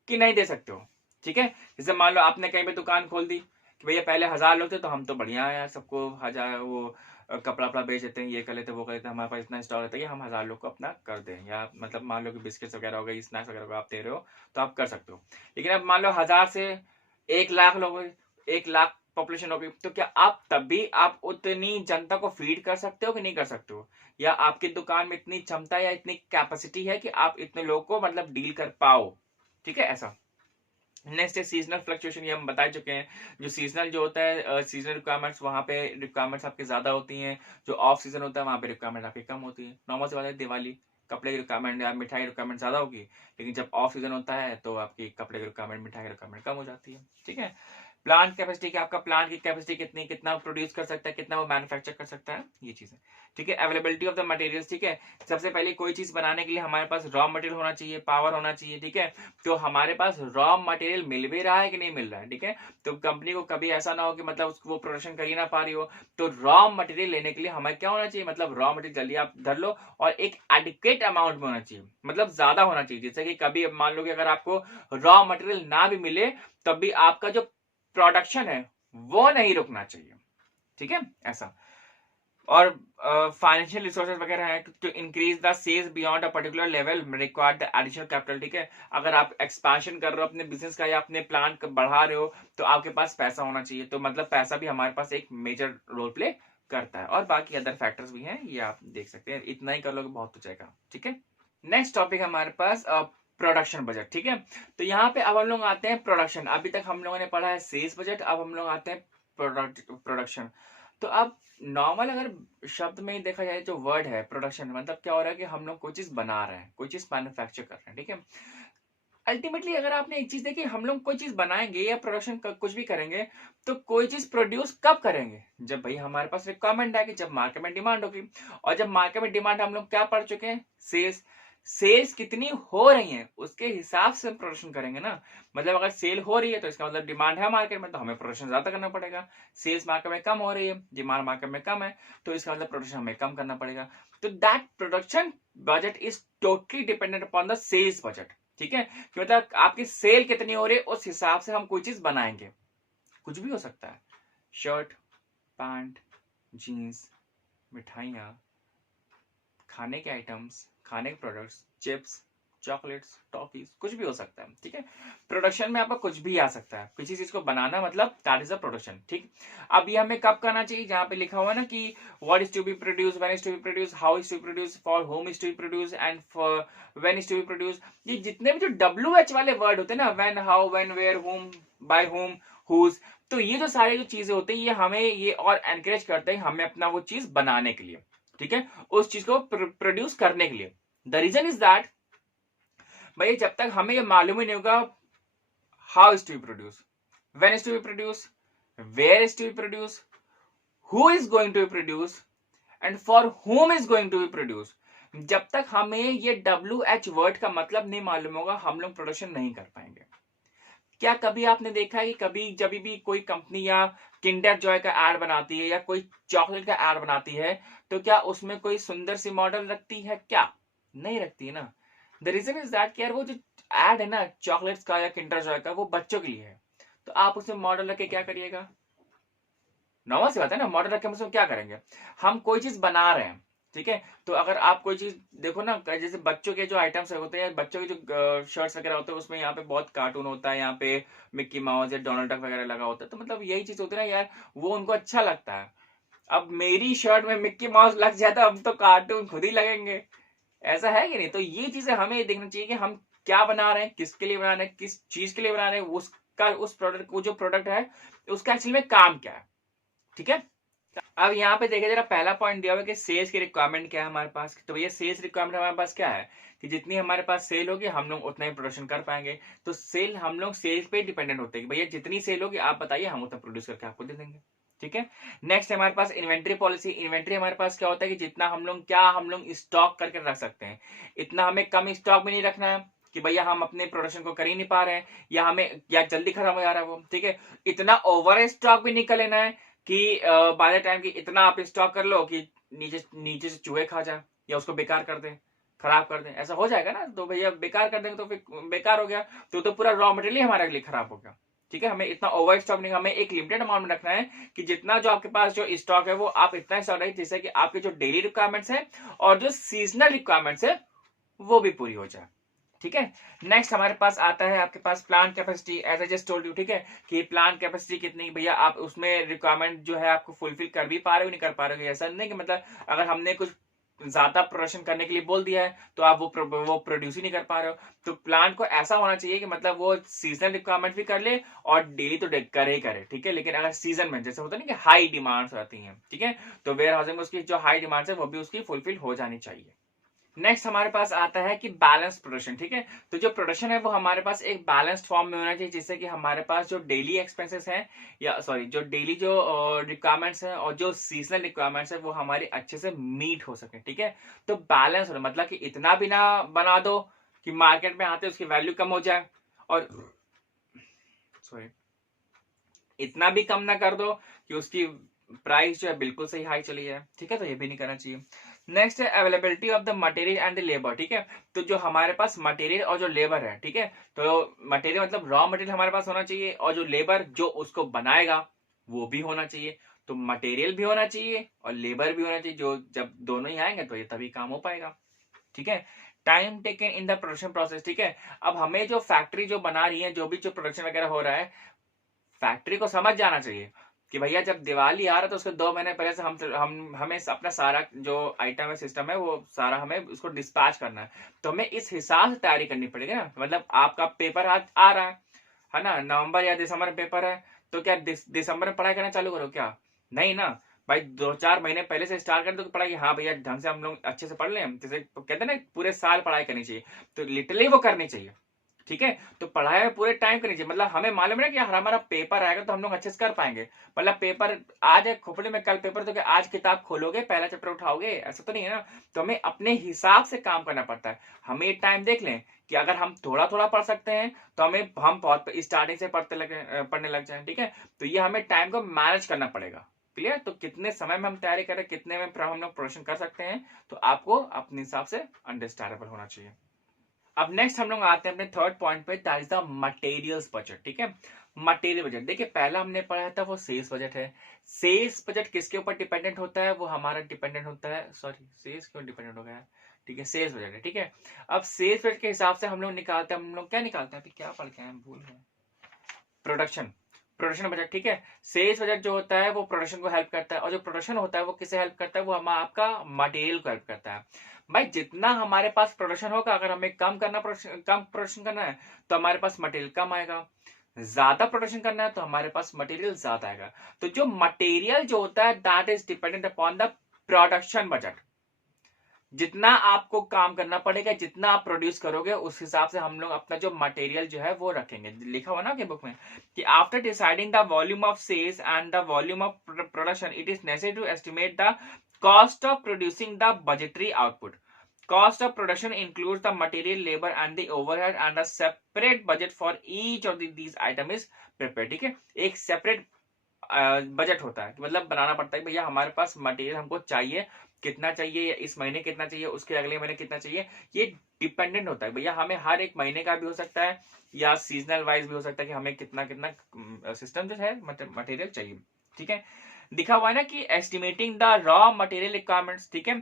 कि नहीं दे सकते हो। ठीक है, जैसे मान लो आपने कहीं पे दुकान खोल दी कि भैया पहले 1000 लोग थे तो हम तो बढ़िया है यार, सबको 1000 वो कपड़ा वपड़ा बेच देते हैं, ये कर लेते वो कर लेते हैं, हमारे पास इतना स्टॉक रहता है कि हम 1000 लोग को अपना कर दें, या मतलब मान लो कि बिस्किट्स वगैरह हो गई, स्नैक्स वगैरह आप दे रहे हो तो आप कर सकते हो। लेकिन अब मान लो 1000 से 1 लाख लोग, 1 लाख पॉपुलेशन हो गई, तो क्या आप तब भी आप उतनी जनता को फीड कर सकते हो कि नहीं कर सकते हो, या आपकी दुकान में इतनी क्षमता या इतनी कैपेसिटी है कि आप इतने लोगों को मतलब डील कर पाओ। ठीक है, ऐसा। नेक्स्ट है सीजनल फ्लक्चुएशन, ये हम बता चुके हैं, जो सीजनल जो होता है सीजनल रिक्वायरमेंट्स, वहां पे रिक्वायरमेंट्स आपकी ज्यादा होती हैं, जो ऑफ सीजन होता है वहां पे रिक्वायरमेंट आपकी कम होती है। नॉर्मल से बात है, दिवाली कपड़े की रिक्वायरमेंट या मिठाई रिक्वायरमेंट ज्यादा होगी, लेकिन जब ऑफ सीजन होता है तो आपकी कपड़े की रिक्वायरमेंट मिठाई की रिक्वायरमेंट कम हो जाती है। ठीक है, प्लांट कैपेसिटी क्या, आपका प्लांट की कैपेसिटी कितनी, कितना प्रोड्यूस कर सकता है, कितना वो मैन्युफैक्चर कर सकता है, ये चीज है। ठीक है, अवेलेबिलिटी ऑफ द मटेरियल्स। ठीक है, सबसे पहले कोई चीज बनाने के लिए हमारे पास रॉ मटेरियल होना चाहिए, पावर होना चाहिए। ठीक है, तो हमारे पास रॉ मटेरियल मिल भी रहा है कि नहीं मिल रहा है। ठीक है, तो कंपनी को कभी ऐसा ना हो कि मतलब वो प्रोडक्शन कर ही ना पा रही हो, तो रॉ मटेरियल लेने के लिए हमें क्या होना चाहिए, मतलब रॉ मटेरियल जल्दी आप धर लो और एक एडिक्वेट अमाउंट में होना चाहिए, मतलब ज्यादा होना चाहिए, जैसे कि कभी मान लो कि अगर आपको रॉ मटेरियल ना भी मिले तब भी आपका जो प्रोडक्शन है वो नहीं रुकना चाहिए। ठीक है, ऐसा। और फाइनेंशियल रिसोर्सेज वगैरह है to increase the sales beyond a particular level required the additional capital. ठीक है, अगर आप एक्सपेंशन कर रहे हो अपने बिजनेस का या अपने प्लान बढ़ा रहे हो तो आपके पास पैसा होना चाहिए, तो मतलब पैसा भी हमारे पास एक मेजर रोल प्ले करता है, और बाकी अदर फैक्टर्स भी हैं, ये आप देख सकते हैं। इतना ही कर लोगे बहुत हो जाएगा, ठीक है। नेक्स्ट टॉपिक हमारे पास प्रोडक्शन बजट, ठीक है। तो यहाँ पे अब हम लोग आते हैं प्रोडक्शन। अभी तक हम लोगों ने पढ़ा है सेल्स बजट, अब हम लोग आते हैं प्रोडक्शन। तो अब नॉर्मल अगर शब्द में ही देखा जाए जो वर्ड है प्रोडक्शन, मतलब क्या हो रहा है कि हम लोग कोई चीज बना रहे हैं, कोई चीज मैन्युफैक्चर कर रहे हैं, ठीक है। अल्टीमेटली अगर आपने एक चीज देखी, हम लोग कोई चीज बनाएंगे या प्रोडक्शन कुछ भी करेंगे, तो कोई चीज प्रोड्यूस कब करेंगे? जब भाई हमारे पास रिक्वायरमेंट आएगी, जब मार्केट में डिमांड होगी। और जब मार्केट में डिमांड, हम लोग क्या पढ़ चुके हैं, सेल्स। सेल्स कितनी हो रही है उसके हिसाब से प्रोडक्शन करेंगे ना। मतलब अगर सेल हो रही है तो इसका मतलब डिमांड है मार्केट में, तो हमें प्रोडक्शन ज्यादा करना पड़ेगा। सेल्स मार्केट में कम हो रही है, डिमांड मार्केट में कम है, तो इसका मतलब प्रोडक्शन हमें कम करना पड़ेगा। तो that production budget is totally dependent upon the sales budget, ठीक है। कि मतलब आपकी सेल कितनी हो रही है उस हिसाब से हम कोई चीज बनाएंगे। कुछ भी हो सकता है, शर्ट, पैंट, जीन्स, मिठाइयाँ, खाने के आइटम्स, खाने के प्रोडक्ट्स, चिप्स, चॉकलेट्स, टॉफीज, कुछ भी हो सकता है, ठीक है। प्रोडक्शन में आपका कुछ भी आ सकता है, किसी चीज को बनाना, मतलब दैट इज अ प्रोडक्शन, ठीक। अब ये हमें कब करना चाहिए, जहां पे लिखा हुआ है ना कि what is to be produce, when is to be produce, how is to be produce, for whom is to be produce, and for when is to be produce. ये जितने भी जो WH वाले वर्ड होते हैं ना, when, how, when, where, whom, by whom, whose, तो ये जो सारी जो चीजें होती है, ये हमें ये और एनकरेज करते हैं हमें अपना वो चीज बनाने के लिए, ठीक है, उस चीज को प्रोड्यूस करने के लिए। द रीजन इज दैट, भाई जब तक हमें ये मालूम ही नहीं होगा how is to be produce, when is to be produce, where is to be produce, who is going to be produce, and for whom is going to be produce, जब तक हमें ये WH वर्ड का मतलब नहीं मालूम होगा, हम लोग प्रोडक्शन नहीं कर पाएंगे। क्या कभी आपने देखा है कि कभी जब भी कोई कंपनी या किंडर जॉय का एड बनाती है या कोई चॉकलेट का एड बनाती है, तो क्या उसमें कोई सुंदर सी मॉडल रखती है? क्या नहीं रखती है ना। द रीजन इज दैट कि यार वो जो एड है ना चॉकलेट्स का या किंडर जॉय का, वो बच्चों के लिए है। तो आप उसमें मॉडल रख के क्या करिएगा? नॉर्मल सी बात है ना, मॉडल रख के हम उसमें क्या करेंगे? हम कोई चीज बना रहे हैं, ठीक है। तो अगर आप कोई चीज देखो ना, जैसे बच्चों के जो आइटम्स होते हैं, बच्चों के जो शर्ट्स वगैरह होते हैं, उसमें यहाँ पे बहुत कार्टून होता है, यहाँ पे मिक्की माउस या डोनाल्ड डक वगैरह लगा होता है, तो मतलब यही चीज होती है ना यार, वो उनको अच्छा लगता है। अब मेरी शर्ट में मिक्की माउस लग जाता, अब तो कार्टून खुद ही लगेंगे, ऐसा है कि नहीं? तो ये चीजें हमें ये देखना चाहिए कि हम क्या बना रहे हैं, किसके लिए बना रहे हैं, किस चीज के लिए बना रहे हैं, उसका उस प्रोडक्ट को, जो प्रोडक्ट है उसका एक्चुअली में काम क्या है, ठीक है। अब यहाँ पे देखिए जरा, पहला पॉइंट दिया हुआ है कि सेल्स की रिक्वायरमेंट क्या है हमारे पास। तो भैया सेल्स रिक्वायरमेंट हमारे पास क्या है कि जितनी हमारे पास सेल होगी हम लोग उतना ही प्रोडक्शन कर पाएंगे। तो सेल, हम लोग सेल्स पे डिपेंडेंट होते हैं कि भैया जितनी सेल होगी आप बताइए, हम उतना प्रोड्यूस करके आपको दे देंगे, ठीक है। नेक्स्ट हमारे पास इन्वेंट्री पॉलिसी। इन्वेंट्री हमारे पास क्या होता है कि जितना हम लोग स्टॉक करके रख सकते हैं, इतना हमें कम स्टॉक भी नहीं रखना है कि भैया हम अपने प्रोडक्शन को कर ही नहीं पा रहे हैं, या हमें या जल्दी खत्म हो जा रहा है वो, ठीक है। इतना ओवर स्टॉक भी नहीं कर लेना है कि बाय द टाइम कि इतना आप स्टॉक कर लो कि नीचे नीचे से चूहे खा जाए या उसको बेकार कर दें, खराब कर दें, ऐसा हो जाएगा ना। तो भैया बेकार कर देंगे तो फिर बेकार हो गया, तो पूरा रॉ मटेरियल हमारे लिए खराब हो गया, ठीक है। हमें इतना ओवर स्टॉक नहीं, हमें एक लिमिटेड अमाउंट में रखना है कि जितना जो आपके पास जो स्टॉक है वो आप इतना स्टॉक रखिए जिससे कि आपके जो डेली रिक्वायरमेंट्स है और जो सीजनल रिक्वायरमेंट्स है वो भी पूरी हो जाए, ठीक है। नेक्स्ट हमारे पास आता है आपके पास plant capacity. As I just told you, ठीक है, कि प्लांट कैपेसिटी कितनी, भैया आप उसमें रिक्वायरमेंट जो है आपको फुलफिल कर भी पा रहे हो, नहीं कर पा रहे हो। ऐसा नहीं कि मतलब अगर हमने कुछ ज्यादा प्रोडक्शन करने के लिए बोल दिया है तो आप वो प्रोड्यूस ही नहीं कर पा रहे हो। तो प्लांट को ऐसा होना चाहिए कि मतलब वो सीजनल रिक्वायरमेंट भी कर ले और डेली तो करे ही करे, ठीक है। लेकिन अगर सीजन में जैसे होता है ना कि हाई डिमांड्स रहती हैं, ठीक है, तो वेयर हाउसिंग में उसकी जो हाई डिमांड्स है वो भी उसकी फुलफिल हो जानी चाहिए। नेक्स्ट हमारे पास आता है कि बैलेंस प्रोडक्शन, ठीक है। तो जो प्रोडक्शन है वो हमारे पास एक बैलेंस्ड फॉर्म में होना चाहिए, जिससे कि हमारे पास जो डेली एक्सपेंसेस हैं, या सॉरी जो डेली जो रिक्वायरमेंट्स हैं और जो सीजनल रिक्वायरमेंट्स है वो हमारी अच्छे से मीट हो सके, ठीक है। तो बैलेंस होना मतलब कि इतना भी ना बना दो कि मार्केट में आते उसकी वैल्यू कम हो जाए, और सॉरी इतना भी कम ना कर दो कि उसकी प्राइस जो है बिल्कुल सही हाई चली जाए, ठीक है। तो ये भी नहीं करना चाहिए। नेक्स्ट है availability of the material and the labour, ठीक है। तो जो हमारे पास मटेरियल और जो लेबर है, ठीक है, तो मटेरियल मतलब रॉ मटेरियल हमारे पास होना चाहिए, और जो लेबर जो उसको बनाएगा वो भी होना चाहिए। तो मटेरियल भी होना चाहिए और लेबर भी होना चाहिए, जो जब दोनों ही आएंगे तो ये तभी काम हो पाएगा, ठीक है। Time taken in the production process, ठीक है। अब हमें जो फैक्ट्री जो बना रही है, जो भी जो प्रोडक्शन वगैरह हो रहा है, फैक्ट्री को समझ जाना चाहिए कि भैया जब दिवाली आ रहा है तो उसके 2 महीने पहले से हम हमें अपना सारा जो आइटम है, सिस्टम है, वो सारा हमें उसको डिस्पैच करना है। तो हमें इस हिसाब से तैयारी करनी पड़ेगी ना। मतलब आपका पेपर आ रहा है ना, नवंबर या दिसंबर में पेपर है, तो क्या दिसंबर में पढ़ाई करना चालू करो क्या? नहीं ना भाई, 2-4 महीने पहले से स्टार्ट कर दो पढ़ाई। हाँ भैया, ढंग से हम लोग अच्छे से पढ़ लें, जैसे कहते हैं ना पूरे साल पढ़ाई करनी चाहिए, तो लिटरली वो करनी चाहिए। ठीक है, तो पढ़ाई में पूरे टाइम करनी चाहिए। मतलब हमें मालूम है कि हमारा पेपर आएगा तो हम लोग अच्छे से कर पाएंगे। मतलब पेपर आज है खोपड़ी में, कल पेपर, तो क्या आज किताब खोलोगे पहला चैप्टर उठाओगे? ऐसा तो नहीं है ना। तो हमें अपने हिसाब से काम करना पड़ता है। हमें टाइम देख लें कि अगर हम थोड़ा थोड़ा पढ़ सकते हैं तो हम बहुत स्टार्टिंग से पढ़ने लग जाए। ठीक है, तो ये हमें टाइम को मैनेज करना पड़ेगा। क्लियर? तो कितने समय में हम तैयारी करें, कितने में हम लोग प्रोडक्शन कर सकते हैं, तो आपको अपने हिसाब से अंडरस्टैंडेबल होना चाहिए। अब नेक्स्ट हम लोग आते हैं अपने थर्ड पॉइंट पे, that is the materials budget. ठीक है, मटेरियल बजट देखिए, पहला हमने पढ़ा था वो सेल्स बजट है। सेल्स बजट किसके ऊपर डिपेंडेंट होता है? वो हमारा डिपेंडेंट होता है, सॉरी सेल्स क्यों डिपेंडेंट हो गया है, ठीक है, सेल्स बजट है। ठीक है, अब सेल्स बजट के हिसाब से हम लोग निकालते हैं, हम लोग क्या निकालते हैं, अभी क्या पढ़ के आए हम भूल गए, प्रोडक्शन, प्रोडक्शन बजट। ठीक है, सेल्स बजट जो होता है वो प्रोडक्शन को हेल्प करता है, और जो प्रोडक्शन होता है वो किसे हेल्प करता है? वो हम आपका मटेरियल को हेल्प करता है। भाई जितना हमारे पास प्रोडक्शन होगा, अगर हमें कम प्रोडक्शन करना है तो हमारे पास मटेरियल कम आएगा। ज्यादा प्रोडक्शन करना है तो हमारे पास मटेरियल ज्यादा आएगा। तो जो मटेरियल जो होता है that is dependent upon the production budget. जितना आपको काम करना पड़ेगा, जितना आप प्रोड्यूस करोगे, उस हिसाब से हम लोग अपना जो मटेरियल जो है वो रखेंगे। लिखा हुआ ना आपके बुक में कि after deciding the volume of sales and the volume of production it is necessary to estimate the cost of producing the budgetary output. Cost of production includes the material, labour and the overhead, and a separate budget for each of these item is prepared. ठीक है, एक separate budget होता है, मतलब बनाना पड़ता है भैया हमारे पास मटेरियल हमको चाहिए, कितना चाहिए, इस महीने कितना चाहिए, उसके अगले महीने कितना चाहिए। ये डिपेंडेंट होता है भैया, हमें हर एक महीने का भी हो सकता है या सीजनल वाइज भी हो सकता है कि हमें कितना कितना सिस्टम जो है मटेरियल चाहिए। ठीक है, दिखा हुआ है ना कि estimating the raw material requirements. ठीक है,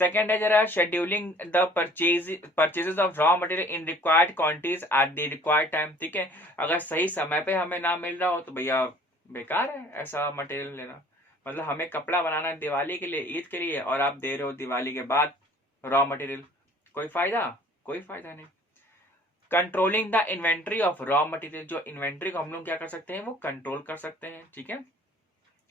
सेकेंड है जरा scheduling the purchases of raw material in required quantities at the required time. ठीक है, अगर सही समय पे हमें ना मिल रहा हो तो भैया बेकार है ऐसा मटेरियल लेना। मतलब हमें कपड़ा बनाना है दिवाली के लिए, ईद के लिए, और आप दे रहे हो दिवाली के बाद रॉ मटेरियल, कोई फायदा? कोई फायदा नहीं। Controlling the inventory of raw material, जो इन्वेंट्री को हम लोग क्या कर सकते हैं, वो कंट्रोल कर सकते हैं। ठीक है,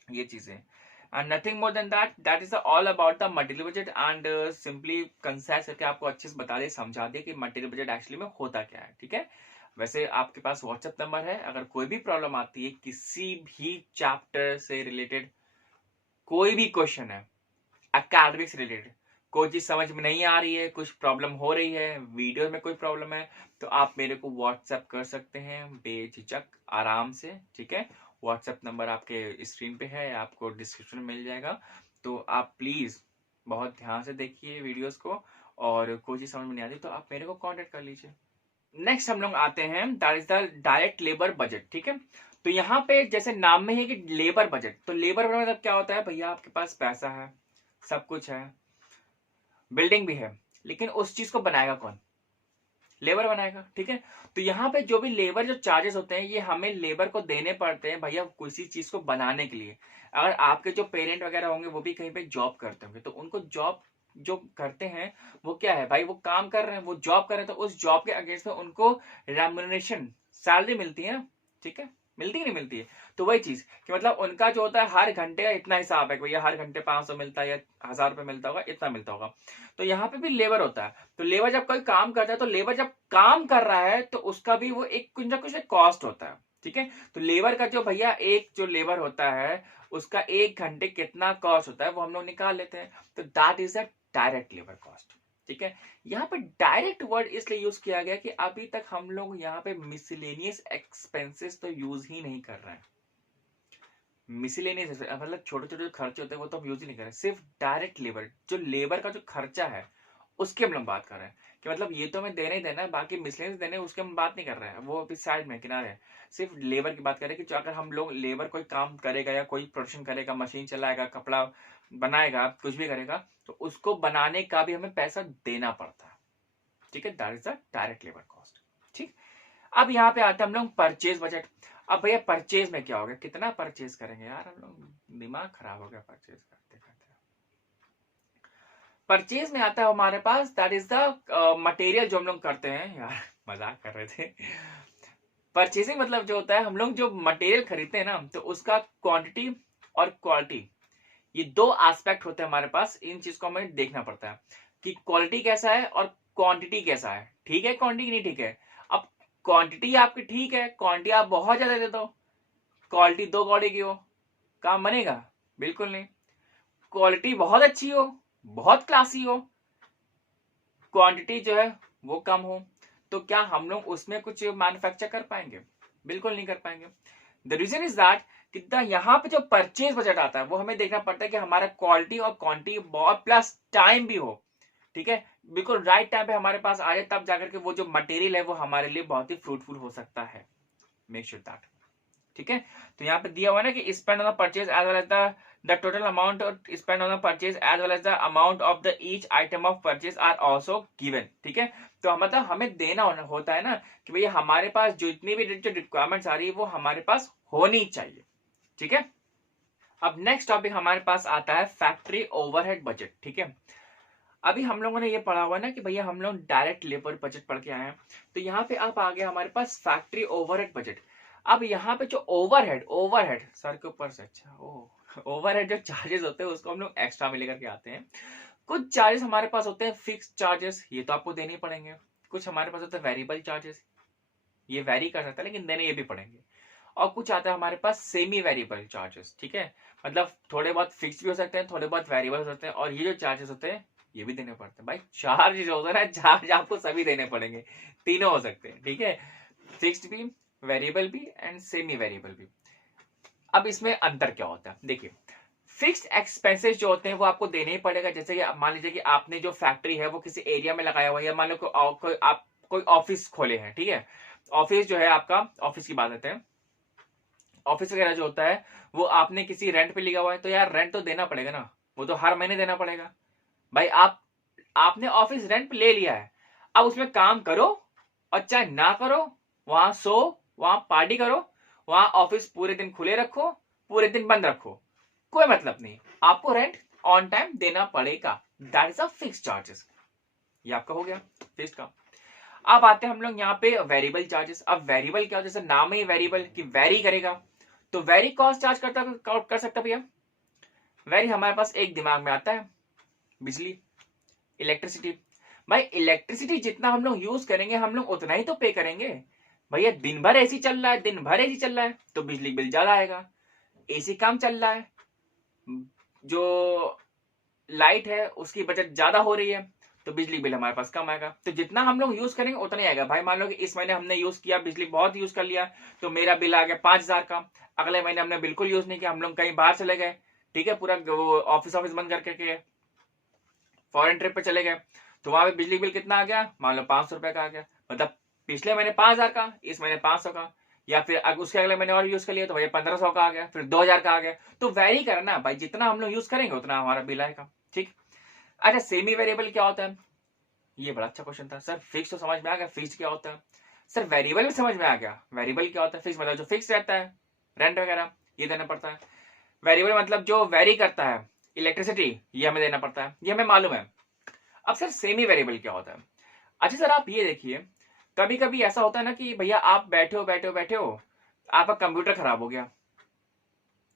ये चीजें and nothing more than that, that is all about the material budget. And simply concise करके आपको अच्छे से बता दे, समझा दे कि मटेरियल बजट एक्चुअली में होता क्या है। ठीक है, वैसे आपके पास व्हाट्सएप नंबर है, अगर कोई भी प्रॉब्लम आती है किसी भी चैप्टर से रिलेटेड, कोई भी क्वेश्चन है एकेडमिक से रिलेटेड, कोई चीज समझ में नहीं आ रही है, कुछ प्रॉब्लम हो रही है, वीडियो में कोई प्रॉब्लम है, तो आप मेरे को व्हाट्सएप कर सकते हैं बेझिझक आराम से। ठीक है, व्हाट्सएप नंबर आपके स्क्रीन पे है, आपको डिस्क्रिप्शन में मिल जाएगा। तो आप प्लीज बहुत ध्यान से देखिए वीडियोस को, और कोई चीज समझ में नहीं आती तो आप मेरे को कांटेक्ट कर लीजिए। नेक्स्ट हम लोग आते हैं that is the direct labour budget. ठीक है, तो यहाँ पे जैसे नाम में है कि लेबर बजट, तो लेबर बजट मतलब क्या होता है? भैया आपके पास पैसा है, सब कुछ है, बिल्डिंग भी है, लेकिन उस चीज को बनाएगा कौन? लेबर बनाएगा। ठीक है, तो यहाँ पे जो भी लेबर जो चार्जेस होते हैं ये हमें लेबर को देने पड़ते हैं भैया किसी चीज को बनाने के लिए। अगर आपके जो पेरेंट वगैरह होंगे वो भी कहीं पे जॉब करते होंगे, तो उनको जॉब जो करते हैं वो क्या है भाई, वो काम कर रहे हैं, वो जॉब कर रहे हैं, तो उस जॉब के अगेंस्ट में उनको रेम्युनरेशन, सैलरी मिलती है ना। ठीक है, मिलती है नहीं मिलती है? तो वही चीज कि मतलब उनका जो होता है हर घंटे का इतना हिसाब है कि भैया हर घंटे 500 मिलता है या 1000 रुपये मिलता होगा, इतना मिलता होगा। तो यहाँ पे भी लेबर होता है। तो लेबर जब कोई काम करता है, तो लेबर जब काम कर रहा है तो उसका भी वो एक कुछ ना कुछ एक कॉस्ट होता है। ठीक है, तो लेबर का जो भैया एक जो लेबर होता है उसका 1 घंटे कितना कॉस्ट होता है वो हम लोग निकाल लेते हैं। तो that is a direct labour cost. ठीक है, यहाँ पे डायरेक्ट वर्ड इसलिए यूज किया गया कि अभी तक हम लोग यहाँ पे मिसलेनियस एक्सपेंसेस तो यूज ही नहीं कर रहे हैं। मिसलेनियस मतलब छोटे छोटे जो खर्चे होते हैं वो तो हम यूज ही नहीं कर रहे, सिर्फ डायरेक्ट लेबर, जो लेबर का जो खर्चा है उसकी हम लोग बात कर रहे हैं कि मतलब ये तो हमें देना ही देना है, बाकी मिसलेनियस देने उसके हम बात नहीं कर रहे हैं, वो अभी साइड में किनारे है। सिर्फ लेबर की बात करें कि जो अगर हम लोग लेबर कोई काम करेगा या कोई प्रोडक्शन करेगा, मशीन चलाएगा, कपड़ा बनाएगा, कुछ भी करेगा, तो उसको बनाने का भी हमें पैसा देना पड़ता है। ठीक है, that is the direct labour cost. ठीक, अब यहाँ पे आता है हम लोग परचेज बजट। अब भैया परचेज में क्या होगा, कितना परचेज करेंगे यार, हम लोग दिमाग खराब हो गया परचेज करते करते। परचेज में आता है हमारे पास दैट इज द मटेरियल जो हम लोग करते हैं, यार मजाक कर रहे थे। परचेसिंग मतलब जो होता है हम लोग जो मटेरियल खरीदते हैं ना, तो उसका क्वांटिटी और क्वालिटी, ये दो एस्पेक्ट होते हैं हमारे पास। इन चीज को हमें देखना पड़ता है कि क्वालिटी कैसा है और क्वांटिटी कैसा है। ठीक है क्वांटिटी नहीं ठीक है, अब क्वांटिटी आपकी ठीक है, क्वांटिटी आप बहुत ज्यादा दे दो, क्वालिटी दो कौड़ी की हो, काम बनेगा? बिल्कुल नहीं। क्वालिटी बहुत अच्छी हो, बहुत क्लासी हो, क्वांटिटी जो है वो कम हो, तो क्या हम लोग उसमें कुछ मैन्युफैक्चर कर पाएंगे? बिल्कुल नहीं कर पाएंगे। द रीजन इज दैट कि यहाँ पे जो परचेज बजट आता है वो हमें देखना पड़ता है कि हमारा क्वालिटी और क्वांटिटी बहुत प्लस टाइम भी हो। ठीक है, बिल्कुल राइट टाइम पे हमारे पास आ जाए, तब जाकर के वो जो मटेरियल है वो हमारे लिए बहुत ही फ्रूटफुल हो सकता है। Make sure that. ठीक है, तो यहाँ पे दिया हुआ है ना कि spend on the purchase as well as the total amount spend on the purchase as well as the amount of the each item of purchase are also given. ठीक है, तो मतलब हमें देना होता है ना कि भैया हमारे पास जितनी भी जो रिक्वायरमेंट्स आ रही है वो हमारे पास होनी चाहिए। ठीक है, अब नेक्स्ट टॉपिक हमारे पास आता है फैक्ट्री ओवरहेड बजट। ठीक है, अभी हम लोगों ने ये पढ़ा हुआ ना कि भैया हम लोग डायरेक्ट लेबर बजट पढ़ के आए हैं, तो यहाँ पे आप आ गया हमारे पास फैक्ट्री ओवरहेड बजट। अब यहाँ पे जो ओवरहेड सर के ऊपर से, अच्छा ओवरहेड जो चार्जेस होते हैं उसको हम लोग एक्स्ट्रा में लेकर के आते हैं। कुछ चार्जेस हमारे पास होते हैं फिक्स चार्जेस, ये तो आपको देने ही पड़ेंगे। कुछ हमारे पास होते हैं वेरिएबल चार्जेस, ये वेरी कर सकता है लेकिन देने ये भी पड़ेंगे। और कुछ आता है हमारे पास सेमी वेरिएबल चार्जेस। ठीक है, मतलब थोड़े बहुत फिक्स भी हो सकते हैं, थोड़े बहुत वेरिएबल हो सकते हैं, और ये जो चार्जेस होते हैं ये भी देने पड़ते हैं। भाई चार्ज जो होता है ना, चार्ज आपको सभी देने पड़ेंगे, तीनों हो सकते हैं। ठीक है, फिक्स्ड भी, वेरिएबल भी एंड सेमी वेरिएबल भी। अब इसमें अंतर क्या होता है, देखिए फिक्स्ड एक्सपेंसेस जो होते हैं वो आपको देने ही पड़ेगा। जैसे कि मान लीजिए कि आपने जो फैक्ट्री है वो किसी एरिया में लगाया हुआ है, या मान लो आप कोई ऑफिस खोले हैं। ठीक है, ऑफिस जो है आपका, ऑफिस की बात करते हैं, ऑफिस वगैरह जो होता है वो आपने किसी रेंट पे लिया हुआ है, तो यार रेंट तो देना पड़ेगा ना, वो तो हर महीने देना पड़ेगा। भाई आपने ऑफिस रेंट पे ले लिया है, अब उसमें काम करो और चाहे ना करो, वहां सो, वहां पार्टी करो, वहां ऑफिस पूरे दिन खुले रखो, पूरे दिन बंद रखो, कोई मतलब नहीं, आपको रेंट ऑन टाइम देना पड़ेगा। That is a fix charges. ये आपका हो गया फिक्स का। अब आते हैं हम लोग यहाँ पे वेरिएबल चार्जेस। अब वेरिएबल क्या, जैसे नाम ही वेरिएबल कि वेरी करेगा, तो वेरी कॉस्ट चार्ज कर सकता भैया। वेरी हमारे पास एक दिमाग में आता है, बिजली, इलेक्ट्रिसिटी। भाई इलेक्ट्रिसिटी जितना हम लोग यूज करेंगे हम लोग उतना ही तो पे करेंगे। भैया दिन भर एसी चल रहा है, दिन भर एसी चल रहा है तो बिजली बिल ज्यादा आएगा। एसी कम चल रहा है, जो लाइट है उसकी बचत ज्यादा हो रही है, तो बिजली बिल हमारे पास कम आएगा। तो जितना हम लोग यूज करेंगे उतना ही आएगा। भाई मान लो कि इस महीने हमने यूज किया, बिजली बहुत यूज कर लिया, तो मेरा बिल आ गया 5,000 का। अगले महीने हमने बिल्कुल यूज नहीं किया, हम लोग कहीं बाहर चले गए, ठीक है, पूरा ऑफिस बंद करके फॉरेन ट्रिप पे चले गए, तो वहां पे बिजली बिल कितना आ गया, मान लो 500 रुपए का आ गया। मतलब पिछले महीने 5,000 का, इस महीने 500 का, या फिर उसके अगले महीने और यूज कर लिया तो भैया 1,500 का आ गया, फिर 2,000 का आ गया। तो वेरी करना भाई, जितना हम लोग यूज करेंगे उतना हमारा बिल आएगा। ठीक, अच्छा सेमी वेरिएबल क्या होता है, ये बड़ा अच्छा क्वेश्चन था सर। फिक्स तो समझ में आ गया, फिक्स क्या होता है सर, वेरिएबल भी समझ में आ गया। वेरिएबल क्या होता है, फिक्स मतलब जो फिक्स रहता है, रेंट वगैरह ये देना पड़ता है। वेरिएबल मतलब जो वेरी करता है, इलेक्ट्रिसिटी ये हमें देना पड़ता है, ये हमें मालूम है। अब सर सेमी वेरिएबल क्या होता है, अच्छा सर आप ये देखिए, कभी कभी ऐसा होता है ना कि भैया आप बैठे हो, आपका कंप्यूटर खराब हो गया,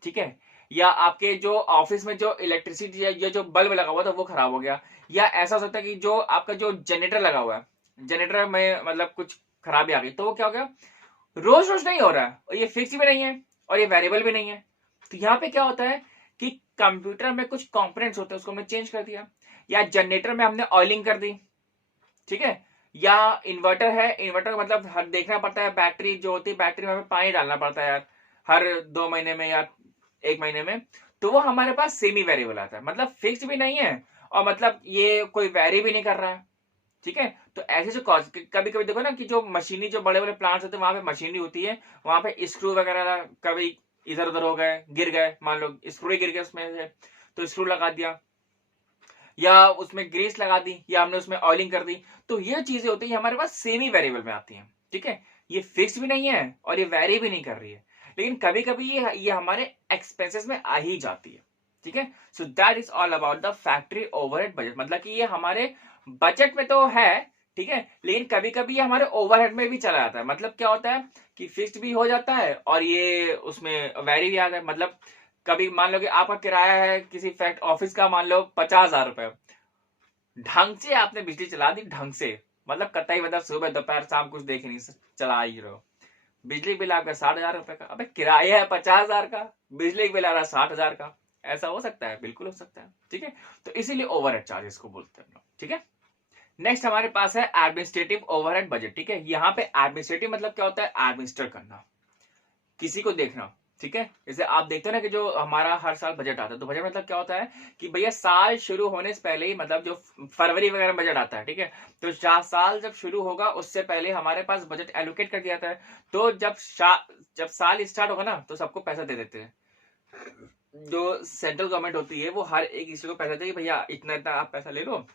ठीक है, या आपके जो ऑफिस में जो इलेक्ट्रिसिटी या जो बल्ब लगा हुआ था वो खराब हो गया, या ऐसा हो सकता है कि जो आपका जो जनरेटर लगा हुआ है, जनरेटर में मतलब कुछ खराबी आ गई, तो वो क्या हो गया, रोज रोज नहीं हो रहा है, और ये फिक्स भी नहीं है और ये वेरिएबल भी नहीं है। तो यहाँ पे क्या होता है कि कंप्यूटर में कुछ कंपोनेंट्स होते हैं उसको हमने चेंज कर दिया, या जनरेटर में हमने ऑयलिंग कर दी, ठीक है, या इन्वर्टर है, इन्वर्टर का मतलब हर देखना पड़ता है, बैटरी जो होती है बैटरी में हमें पानी डालना पड़ता है यार हर 2 महीने में या 1 महीने में, तो वो हमारे पास सेमी वेरिएबल आता है, मतलब फिक्स भी नहीं है और मतलब ये कोई वेरी भी नहीं कर रहा है। ठीक है, तो ऐसे जो कभी कभी देखो ना कि जो मशीनी जो बड़े बड़े प्लांट्स होते हैं वहां पे मशीनरी होती है, वहां पे स्क्रू वगैरह कभी इधर उधर हो गए, गिर गए, मान लो स्क्रू ही गिर गया उसमें से, तो स्क्रू लगा दिया, या उसमें ग्रीस लगा दी, या हमने उसमें ऑयलिंग कर दी, तो ये चीजें होती है हमारे पास सेमी वेरिएबल में आती हैं। ठीक है, ये फिक्स्ड भी नहीं है और ये वैरी भी नहीं कर रही है, लेकिन कभी कभी ये हमारे एक्सपेंसेस में आ ही जाती है, ठीक है। So that is all about the factory overhead budget, मतलब कि ये हमारे बजट में तो है, ठीक है, लेकिन कभी कभी ये हमारे ओवरहेड में भी चला जाता है। मतलब क्या होता है कि फिक्स्ड भी हो जाता है और ये उसमें वैरी भी आ गया। मतलब कभी मान लो कि आपका किराया है किसी फैक्ट ऑफिस का, मान लो 50,000 रुपए, ढंग से आपने बिजली चला दी, ढंग से, मतलब कतई मतलब सुबह दोपहर शाम कुछ देख ही नहीं, चला ही रहो, बिजली बिल आपका 60,000 रुपए का, अबे किराया है 50,000 का, बिजली बिल आ रहा है 60,000 का। ऐसा हो सकता है? बिल्कुल हो सकता है, ठीक है। तो इसीलिए ओवरहेड चार्जेस को बोलते हैं हम लोग, ठीक है। नेक्स्ट हमारे पास है एडमिनिस्ट्रेटिव ओवरहेड बजट, ठीक है। यहाँ पे एडमिनिस्ट्रेटिव मतलब क्या होता है? एडमिनिस्टर करना, किसी को देखना, ठीक है। जैसे आप देखते हो ना कि जो हमारा हर साल बजट आता है, तो बजट मतलब क्या होता है कि भैया साल शुरू होने से पहले ही, मतलब जो फरवरी वगैरह में बजट आता है, ठीक है, तो साल जब शुरू होगा उससे पहले हमारे पास बजट एलोकेट कर दिया जाता है। तो जब साल स्टार्ट होगा ना तो सबको पैसा दे देते हैं। जो सेंट्रल गवर्नमेंट होती है वो हर एक किसी को पैसा देगी, भैया इतना इतना आप पैसा ले लो,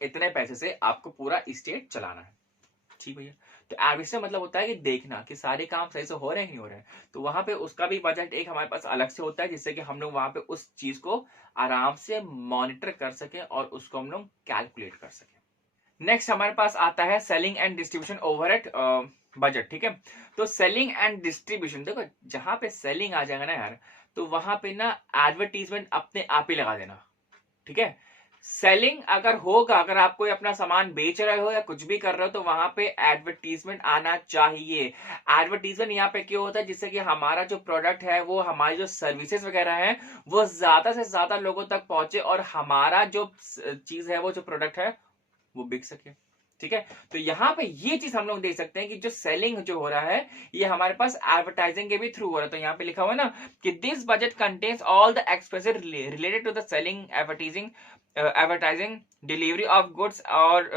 इतने पैसे से आपको पूरा स्टेट चलाना है, ठीक भैया। तो एडमिनिस्ट्रेट मतलब होता है कि देखना कि सारे काम सही से हो रहे हैं कि नहीं हो रहे हैं। तो वहां पे उसका भी बजट एक हमारे पास अलग से होता है, जिससे कि हम लोग वहां पे उस चीज को आराम से मॉनिटर कर सके और उसको हम लोग कैलकुलेट कर सके। नेक्स्ट हमारे पास आता है selling and distribution overhead budget, ठीक है। तो सेलिंग एंड डिस्ट्रीब्यूशन, देखो जहां पे सेलिंग आ जाएगा ना यार, तो वहां पे ना एडवर्टीजमेंट अपने आप ही लगा देना, ठीक है। सेलिंग अगर होगा, अगर आप कोई अपना सामान बेच रहे हो या कुछ भी कर रहे हो, तो वहां पे एडवर्टीजमेंट आना चाहिए। एडवर्टीजमेंट यहाँ पे क्यों होता है? जिससे कि हमारा जो प्रोडक्ट है, वो हमारी जो सर्विसेज वगैरह है, वो ज्यादा से ज्यादा लोगों तक पहुंचे और हमारा जो चीज है, वो जो प्रोडक्ट है, वो बिक सके, ठीक है। तो यहाँ पे ये चीज हम लोग देख सकते हैं कि जो सेलिंग जो हो रहा है, ये हमारे पास एडवर्टाइजिंग के भी थ्रू हो रहा है। तो यहाँ पे लिखा हुआ है ना कि this budget contains all the expenses related to the selling, advertising, delivery of goods और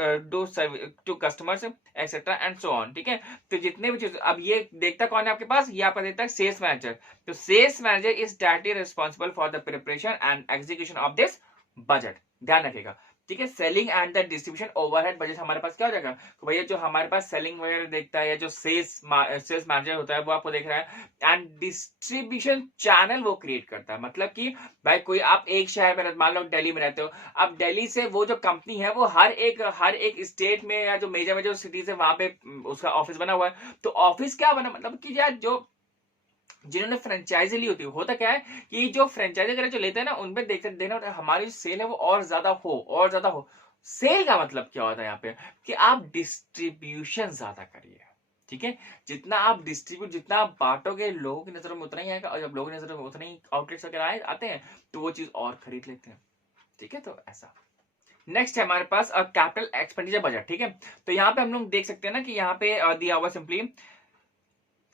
to customers etcetera and so on, ठीक है। तो जितने भी चीज, अब ये देखता कौन है आपके पास? ये आपका देखता है सेल्स मैनेजर। तो sales manager is directly responsible for the preparation and execution of this budget, ध्यान रखिएगा, ठीक है। Selling and the distribution overhead budget हमारे पास क्या हो जाएगा? तो भैया जो हमारे पास सेलिंग वगैरह देखता है या जो सेल्स मैनेजर होता है, वो आपको देख रहा है, एंड डिस्ट्रीब्यूशन चैनल वो क्रिएट करता है। मतलब कि भाई कोई आप एक शहर में, मान लो दिल्ली में रहते हो, अब दिल्ली से वो जो कंपनी है वो हर एक स्टेट में या जो मेजर मेजर सिटीज है वहां पे उसका ऑफिस बना हुआ है। तो ऑफिस क्या बना, मतलब कि यार जो जिन्होंने फ्रेंचाइजी ली होती है, होता क्या है कि जो फ्रेंचाइजी वगैरह जो लेते हैं ना, उनमें देखते देना होता है हमारी जो सेल है वो और ज्यादा हो। सेल का मतलब क्या होता है यहाँ पे? कि आप डिस्ट्रीब्यूशन ज्यादा करिए, ठीक है। जितना आप डिस्ट्रीब्यूट, जितना आप बांटोगे, लोगों की नजरों में उतना ही आएगा, और जब लोगों की नजरों में उतना ही आउटलेट्स वगैरह आते हैं, तो वो चीज और खरीद लेते हैं, ठीक है। तो ऐसा। नेक्स्ट है हमारे पास कैपिटल एक्सपेंडिचर बजट, ठीक है। तो यहाँ पे हम लोग देख सकते हैं ना कि यहाँ पे दिया हुआ सिंपली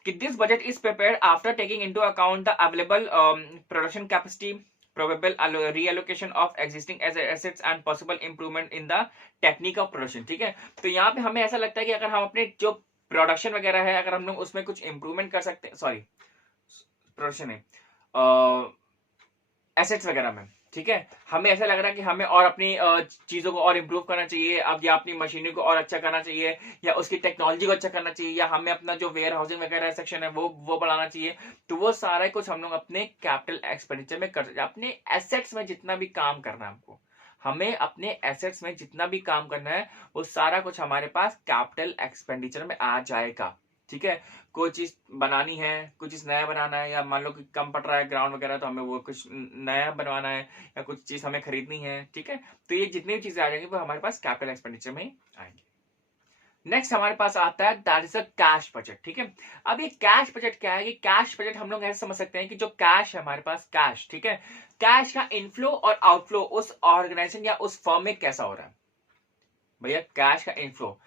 कि this budget is prepared after taking into account the available production capacity, probable reallocation of existing assets and possible improvement in the technique of production, ठीक है। तो यहाँ पे हमें ऐसा लगता है कि अगर हम अपने जो प्रोडक्शन वगैरह है, अगर हम लोग उसमें कुछ इंप्रूवमेंट कर सकते हैं, सॉरी प्रोडक्शन है, एसेट्स वगैरह में, ठीक है, हमें ऐसा लग रहा है कि हमें और अपनी चीजों को और इम्प्रूव करना चाहिए, अब या अपनी मशीनरी को और अच्छा करना चाहिए, या उसकी टेक्नोलॉजी को अच्छा करना चाहिए, या हमें अपना जो वेयर हाउसिंग वगैरह सेक्शन है वो बढ़ाना चाहिए। तो वो सारा कुछ हम लोग अपने कैपिटल एक्सपेंडिचर में कर सकते हैं। अपने एसेट्स में जितना भी काम करना है हमको, हमें अपने एसेट्स में जितना भी काम करना है, वो सारा कुछ हमारे पास कैपिटल एक्सपेंडिचर में आ जाएगा, ठीक है। कोई चीज बनानी है, कुछ चीज नया बनाना है, या मान लो कि कम पड़ रहा है ग्राउंड वगैरह, तो हमें वो कुछ नया बनवाना है, या कुछ चीज हमें खरीदनी है, ठीक है। तो ये जितनी भी चीजें आ जाएंगी वो हमारे पास कैपिटल एक्सपेंडिचर में ही आएंगी। नेक्स्ट हमारे पास आता है that is a cash budget, ठीक है। अब ये कैश बजट क्या है? कि कैश बजट हम लोग ऐसे समझ सकते हैं कि जो कैश है हमारे पास, कैश, ठीक है, कैश का इनफ्लो और आउटफ्लो उस ऑर्गेनाइजेशन या उस फर्म में कैसा हो रहा है। भैया कैश का इनफ्लो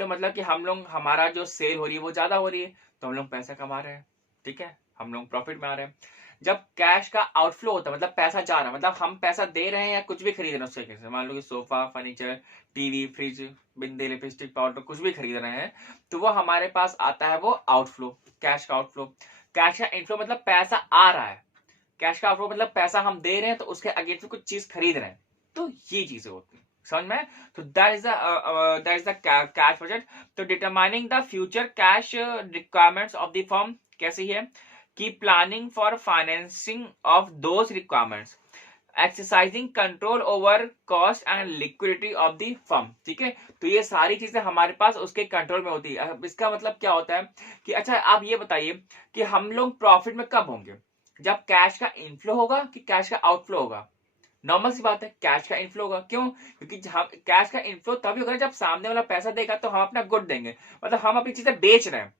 मतलब कि हम लोग, हमारा जो सेल हो रही है वो ज्यादा हो रही है, तो हम लोग पैसा कमा रहे हैं, ठीक है, हम लोग प्रॉफिट में आ रहे हैं। जब कैश का आउटफ्लो होता है, मतलब पैसा जा रहा है, मतलब हम पैसा दे रहे हैं या कुछ भी खरीद रहे हैं उसके कैसे, मान लो कि सोफा, फर्नीचर, टीवी, फ्रिज, बिंदी, लिपस्टिक, पाउडर, कुछ भी खरीद रहे हैं, तो वो हमारे पास आता है वो आउटफ्लो, कैश का आउटफ्लो। कैश का इनफ्लो मतलब पैसा आ रहा है, कैश का आउटफ्लो मतलब पैसा हम दे रहे हैं तो उसके अगेंस्ट में कुछ चीज खरीद रहे हैं। तो ये चीजें होती हैं, समझ में? तो that is the cash budget. तो determining the future cash requirements of the firm कैसी है कि planning for financing of those requirements, exercising control over cost and liquidity of the firm. ठीक है, तो ये सारी चीजें हमारे पास उसके कंट्रोल में होती है। अब इसका मतलब क्या होता है कि अच्छा आप ये बताइए कि हम लोग प्रॉफिट में कब होंगे, जब कैश का इनफ्लो होगा कि कैश का आउटफ्लो होगा? नॉर्मल सी बात है, कैश का इनफ्लो होगा। क्यों? क्योंकि कैश का इनफ्लो तभी होगा जब सामने वाला पैसा देगा तो हम अपना गुड देंगे, मतलब हम अपनी चीजें बेच रहे हैं,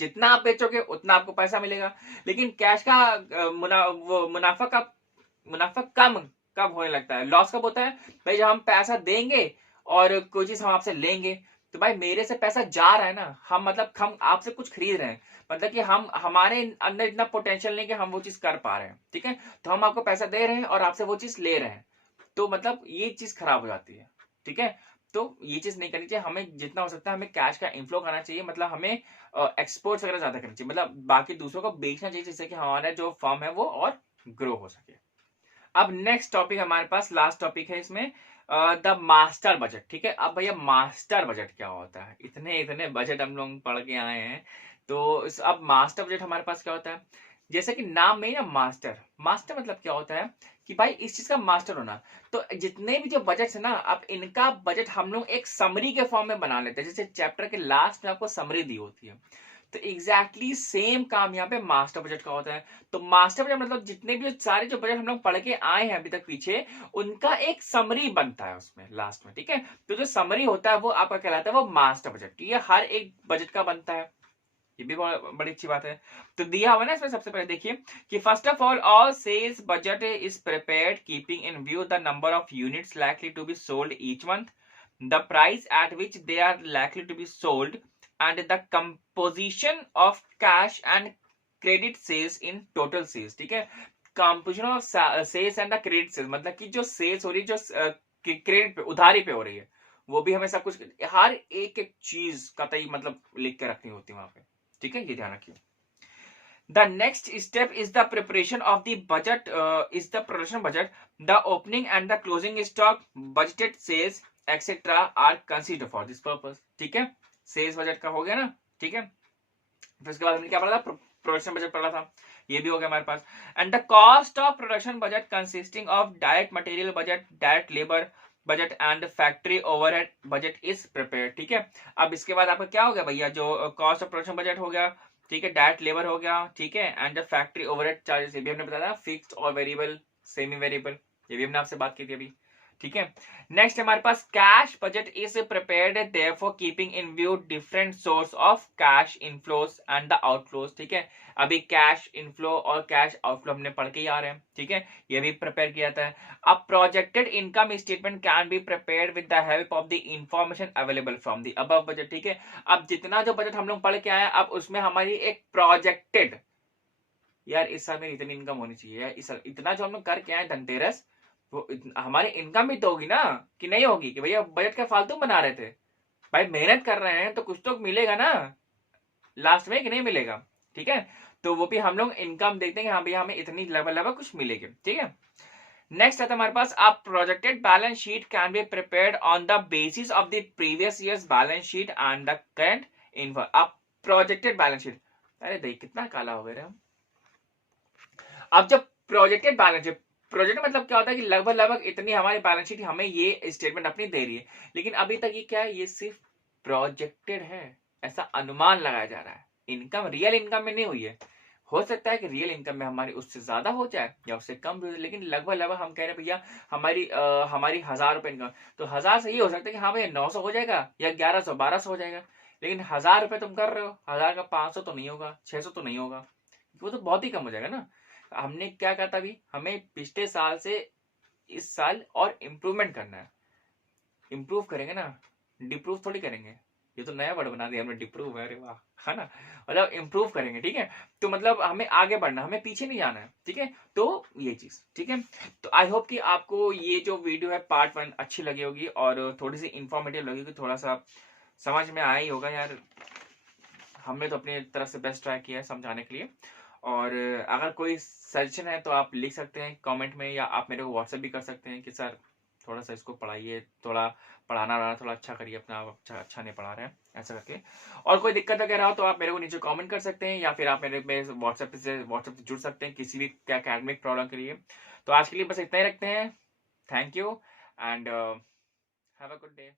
जितना आप बेचोगे उतना आपको पैसा मिलेगा। लेकिन कैश का मुनाफा कम कब होने लगता है, लॉस कब होता है भाई? जब हम पैसा देंगे और कोई चीज हम आपसे लेंगे, तो भाई मेरे से पैसा जा रहा है ना, हम मतलब हम आपसे कुछ खरीद रहे हैं, मतलब कि हम हमारे अंदर इतना पोटेंशियल नहीं कि हम वो चीज कर पा रहे हैं। ठीक है, तो हम आपको पैसा दे रहे हैं और आपसे वो चीज ले रहे हैं, तो मतलब ये चीज खराब हो जाती है। ठीक है, तो ये चीज नहीं करनी चाहिए। हमें जितना हो सकता है हमें कैश का इनफ्लो करना चाहिए, मतलब हमें एक्सपोर्ट्स वगैरह ज्यादा करनी चाहिए, मतलब बाकी दूसरों को बेचना चाहिए, जिससे कि हमारा जो फर्म है वो और ग्रो हो सके। अब नेक्स्ट टॉपिक हमारे पास लास्ट टॉपिक है इसमें, द मास्टर बजट। ठीक है, अब भैया मास्टर बजट क्या होता है? इतने इतने बजट हम लोग पढ़ के आए हैं, तो अब मास्टर बजट हमारे पास क्या होता है? जैसे कि नाम में ही ना मास्टर, मास्टर मतलब क्या होता है कि भाई इस चीज का मास्टर होना। तो जितने भी जो बजट है ना, अब इनका बजट हम लोग एक समरी के फॉर्म में बना लेते हैं, जैसे चैप्टर के लास्ट में आपको समरी दी होती है, तो एग्जैक्टली सेम काम यहाँ पे मास्टर बजट का होता है। तो मास्टर बजट मतलब जितने भी सारे जो बजट हम लोग पढ़ के आए हैं अभी तक पीछे, उनका एक समरी बनता है उसमें लास्ट में। ठीक है, तो जो समरी होता है वो आपका कहलाता है वो मास्टर बजट। ये हर एक बजट का बनता है, ये भी बड़ी अच्छी बात है। तो दिया हुआ ना इसमें, सबसे पहले देखिए कि first of all sales budget is prepared keeping in view the number of units likely to be sold each month, the price at which they are likely to be sold, and the composition of cash and credit sales in total sales। ठीक है, composition of sales and the credit sales मतलब कि जो sales हो रही है, जो credit पे उधारी पे हो रही है, वो भी हमें सब कुछ हर एक एक चीज का तय मतलब लिख के रखनी होती है वहां पे। ठीक है, ये ध्यान रखिए। The next step is the preparation of the budget, is the production budget. The opening and the closing stock, budgeted sales, etc. are considered for this purpose। ठीक है, सेल्स बजट का हो गया ना। ठीक है, फिर उसके बाद हमने क्या पढ़ा था? प्रोडक्शन बजट पढ़ा था, ये भी हो गया हमारे पास। And the cost of production budget consisting of direct material budget, direct labour budget and factory overhead budget is prepared. ठीक है, अब इसके बाद आपका क्या हो गया भैया? जो कॉस्ट ऑफ प्रोडक्शन बजट हो गया, ठीक है, डायरेक्ट लेबर हो गया, ठीक है, एंड फैक्ट्री ओवरहेड चार्जेस, ये भी हमने बताया, फिक्स्ड और वेरिएबल, सेमी वेरिएबल, ये भी हमने आपसे बात की थी अभी। ठीक है, नेक्स्ट हमारे पास cash budget is prepared therefore keeping in view different source of cash inflows and the outflows. ठीक है, अभी कैश इनफ्लो और कैश आउटफ्लो हमने पढ़ के ही आ रहे हैं। ठीक है, ये भी प्रिपेयर किया था। अब projected income statement can be prepared with the help of the information available from the above budget. ठीक है, अब जितना जो बजट हम लोग पढ़ के आए, अब उसमें हमारी एक प्रोजेक्टेड, यार इस साल में इतनी इनकम होनी चाहिए, यार इस साल इतना जो हम लोग करके आए धनतेरस, वो हमारी इनकम भी तो होगी ना, कि नहीं होगी? कि भैया बजट का फालतू बना रहे थे, भाई मेहनत कर रहे हैं तो कुछ तो मिलेगा ना लास्ट में, कि नहीं मिलेगा? ठीक है, तो वो भी हम लोग इनकम देखते हैं कि हाँ भैया हमें इतनी लेवल कुछ मिलेगी। ठीक है, नेक्स्ट आता है हमारे पास, अब projected balance sheet can be prepared on the basis of the previous years balance sheet and the current info. अब प्रोजेक्टेड बैलेंस शीट, अरे भाई कितना काला हो गया। अब जब प्रोजेक्टेड बैलेंस शीट, प्रोजेक्ट मतलब क्या होता है कि लगभग लगभग इतनी हमारी बैलेंस शीट हमें ये स्टेटमेंट अपनी दे रही है, लेकिन अभी तक ये क्या है? ये सिर्फ प्रोजेक्टेड है, ऐसा अनुमान लगाया जा रहा है, इनकम रियल इनकम में नहीं हुई है। हो सकता है कि रियल इनकम में हमारी उससे ज्यादा हो जाए या उससे कम भी हो जाए, लेकिन लगभग लगभग हम कह रहे हैं भैया हमारी 1000 रुपए इनकम, तो 1000 से ये हो सकता है कि हाँ भैया 900 हो जाएगा या 1100 1200 हो जाएगा, लेकिन 1000 रुपए तुम कर रहे हो, 1000 का 500 तो नहीं होगा, 600 तो नहीं होगा, वो तो बहुत ही कम हो जाएगा ना। हमने क्या कहा था अभी? हमें पिछले साल से इस साल और इम्प्रूवमेंट करना है। इम्प्रूव करेंगे ना, डिप्रूव थोड़ी करेंगे। ये तो नया वर्ड बना दिया हमने, डिप्रूव, अरे वाह, है ना, मतलब इम्प्रूव करेंगे। ठीक है, तो मतलब हमें आगे बढ़ना, हमें पीछे नहीं जाना है। ठीक है, तो ये चीज, ठीक है। तो आई होप कि आपको ये जो वीडियो है पार्ट 1 अच्छी लगी होगी और थोड़ी सी इंफॉर्मेटिव लगी होगी, थोड़ा सा समझ में आया ही होगा यार। हमने तो अपनी तरफ से बेस्ट ट्राई किया है समझाने के लिए, और अगर कोई सजेशन है तो आप लिख सकते हैं कमेंट में, या आप मेरे को व्हाट्सएप भी कर सकते हैं कि सर थोड़ा सा इसको पढ़ाइए, थोड़ा पढ़ाना वढ़ाना थोड़ा अच्छा करिए अपना, अच्छा नहीं पढ़ा रहे हैं ऐसा करके। और कोई दिक्कत वगैरह हो तो आप मेरे को नीचे कमेंट कर सकते हैं, या फिर आप मेरे व्हाट्सएप से जुड़ सकते हैं किसी भी एकेडमिक प्रॉब्लम के लिए। तो आज के लिए बस इतना ही रखते हैं। Thank you and have a good day.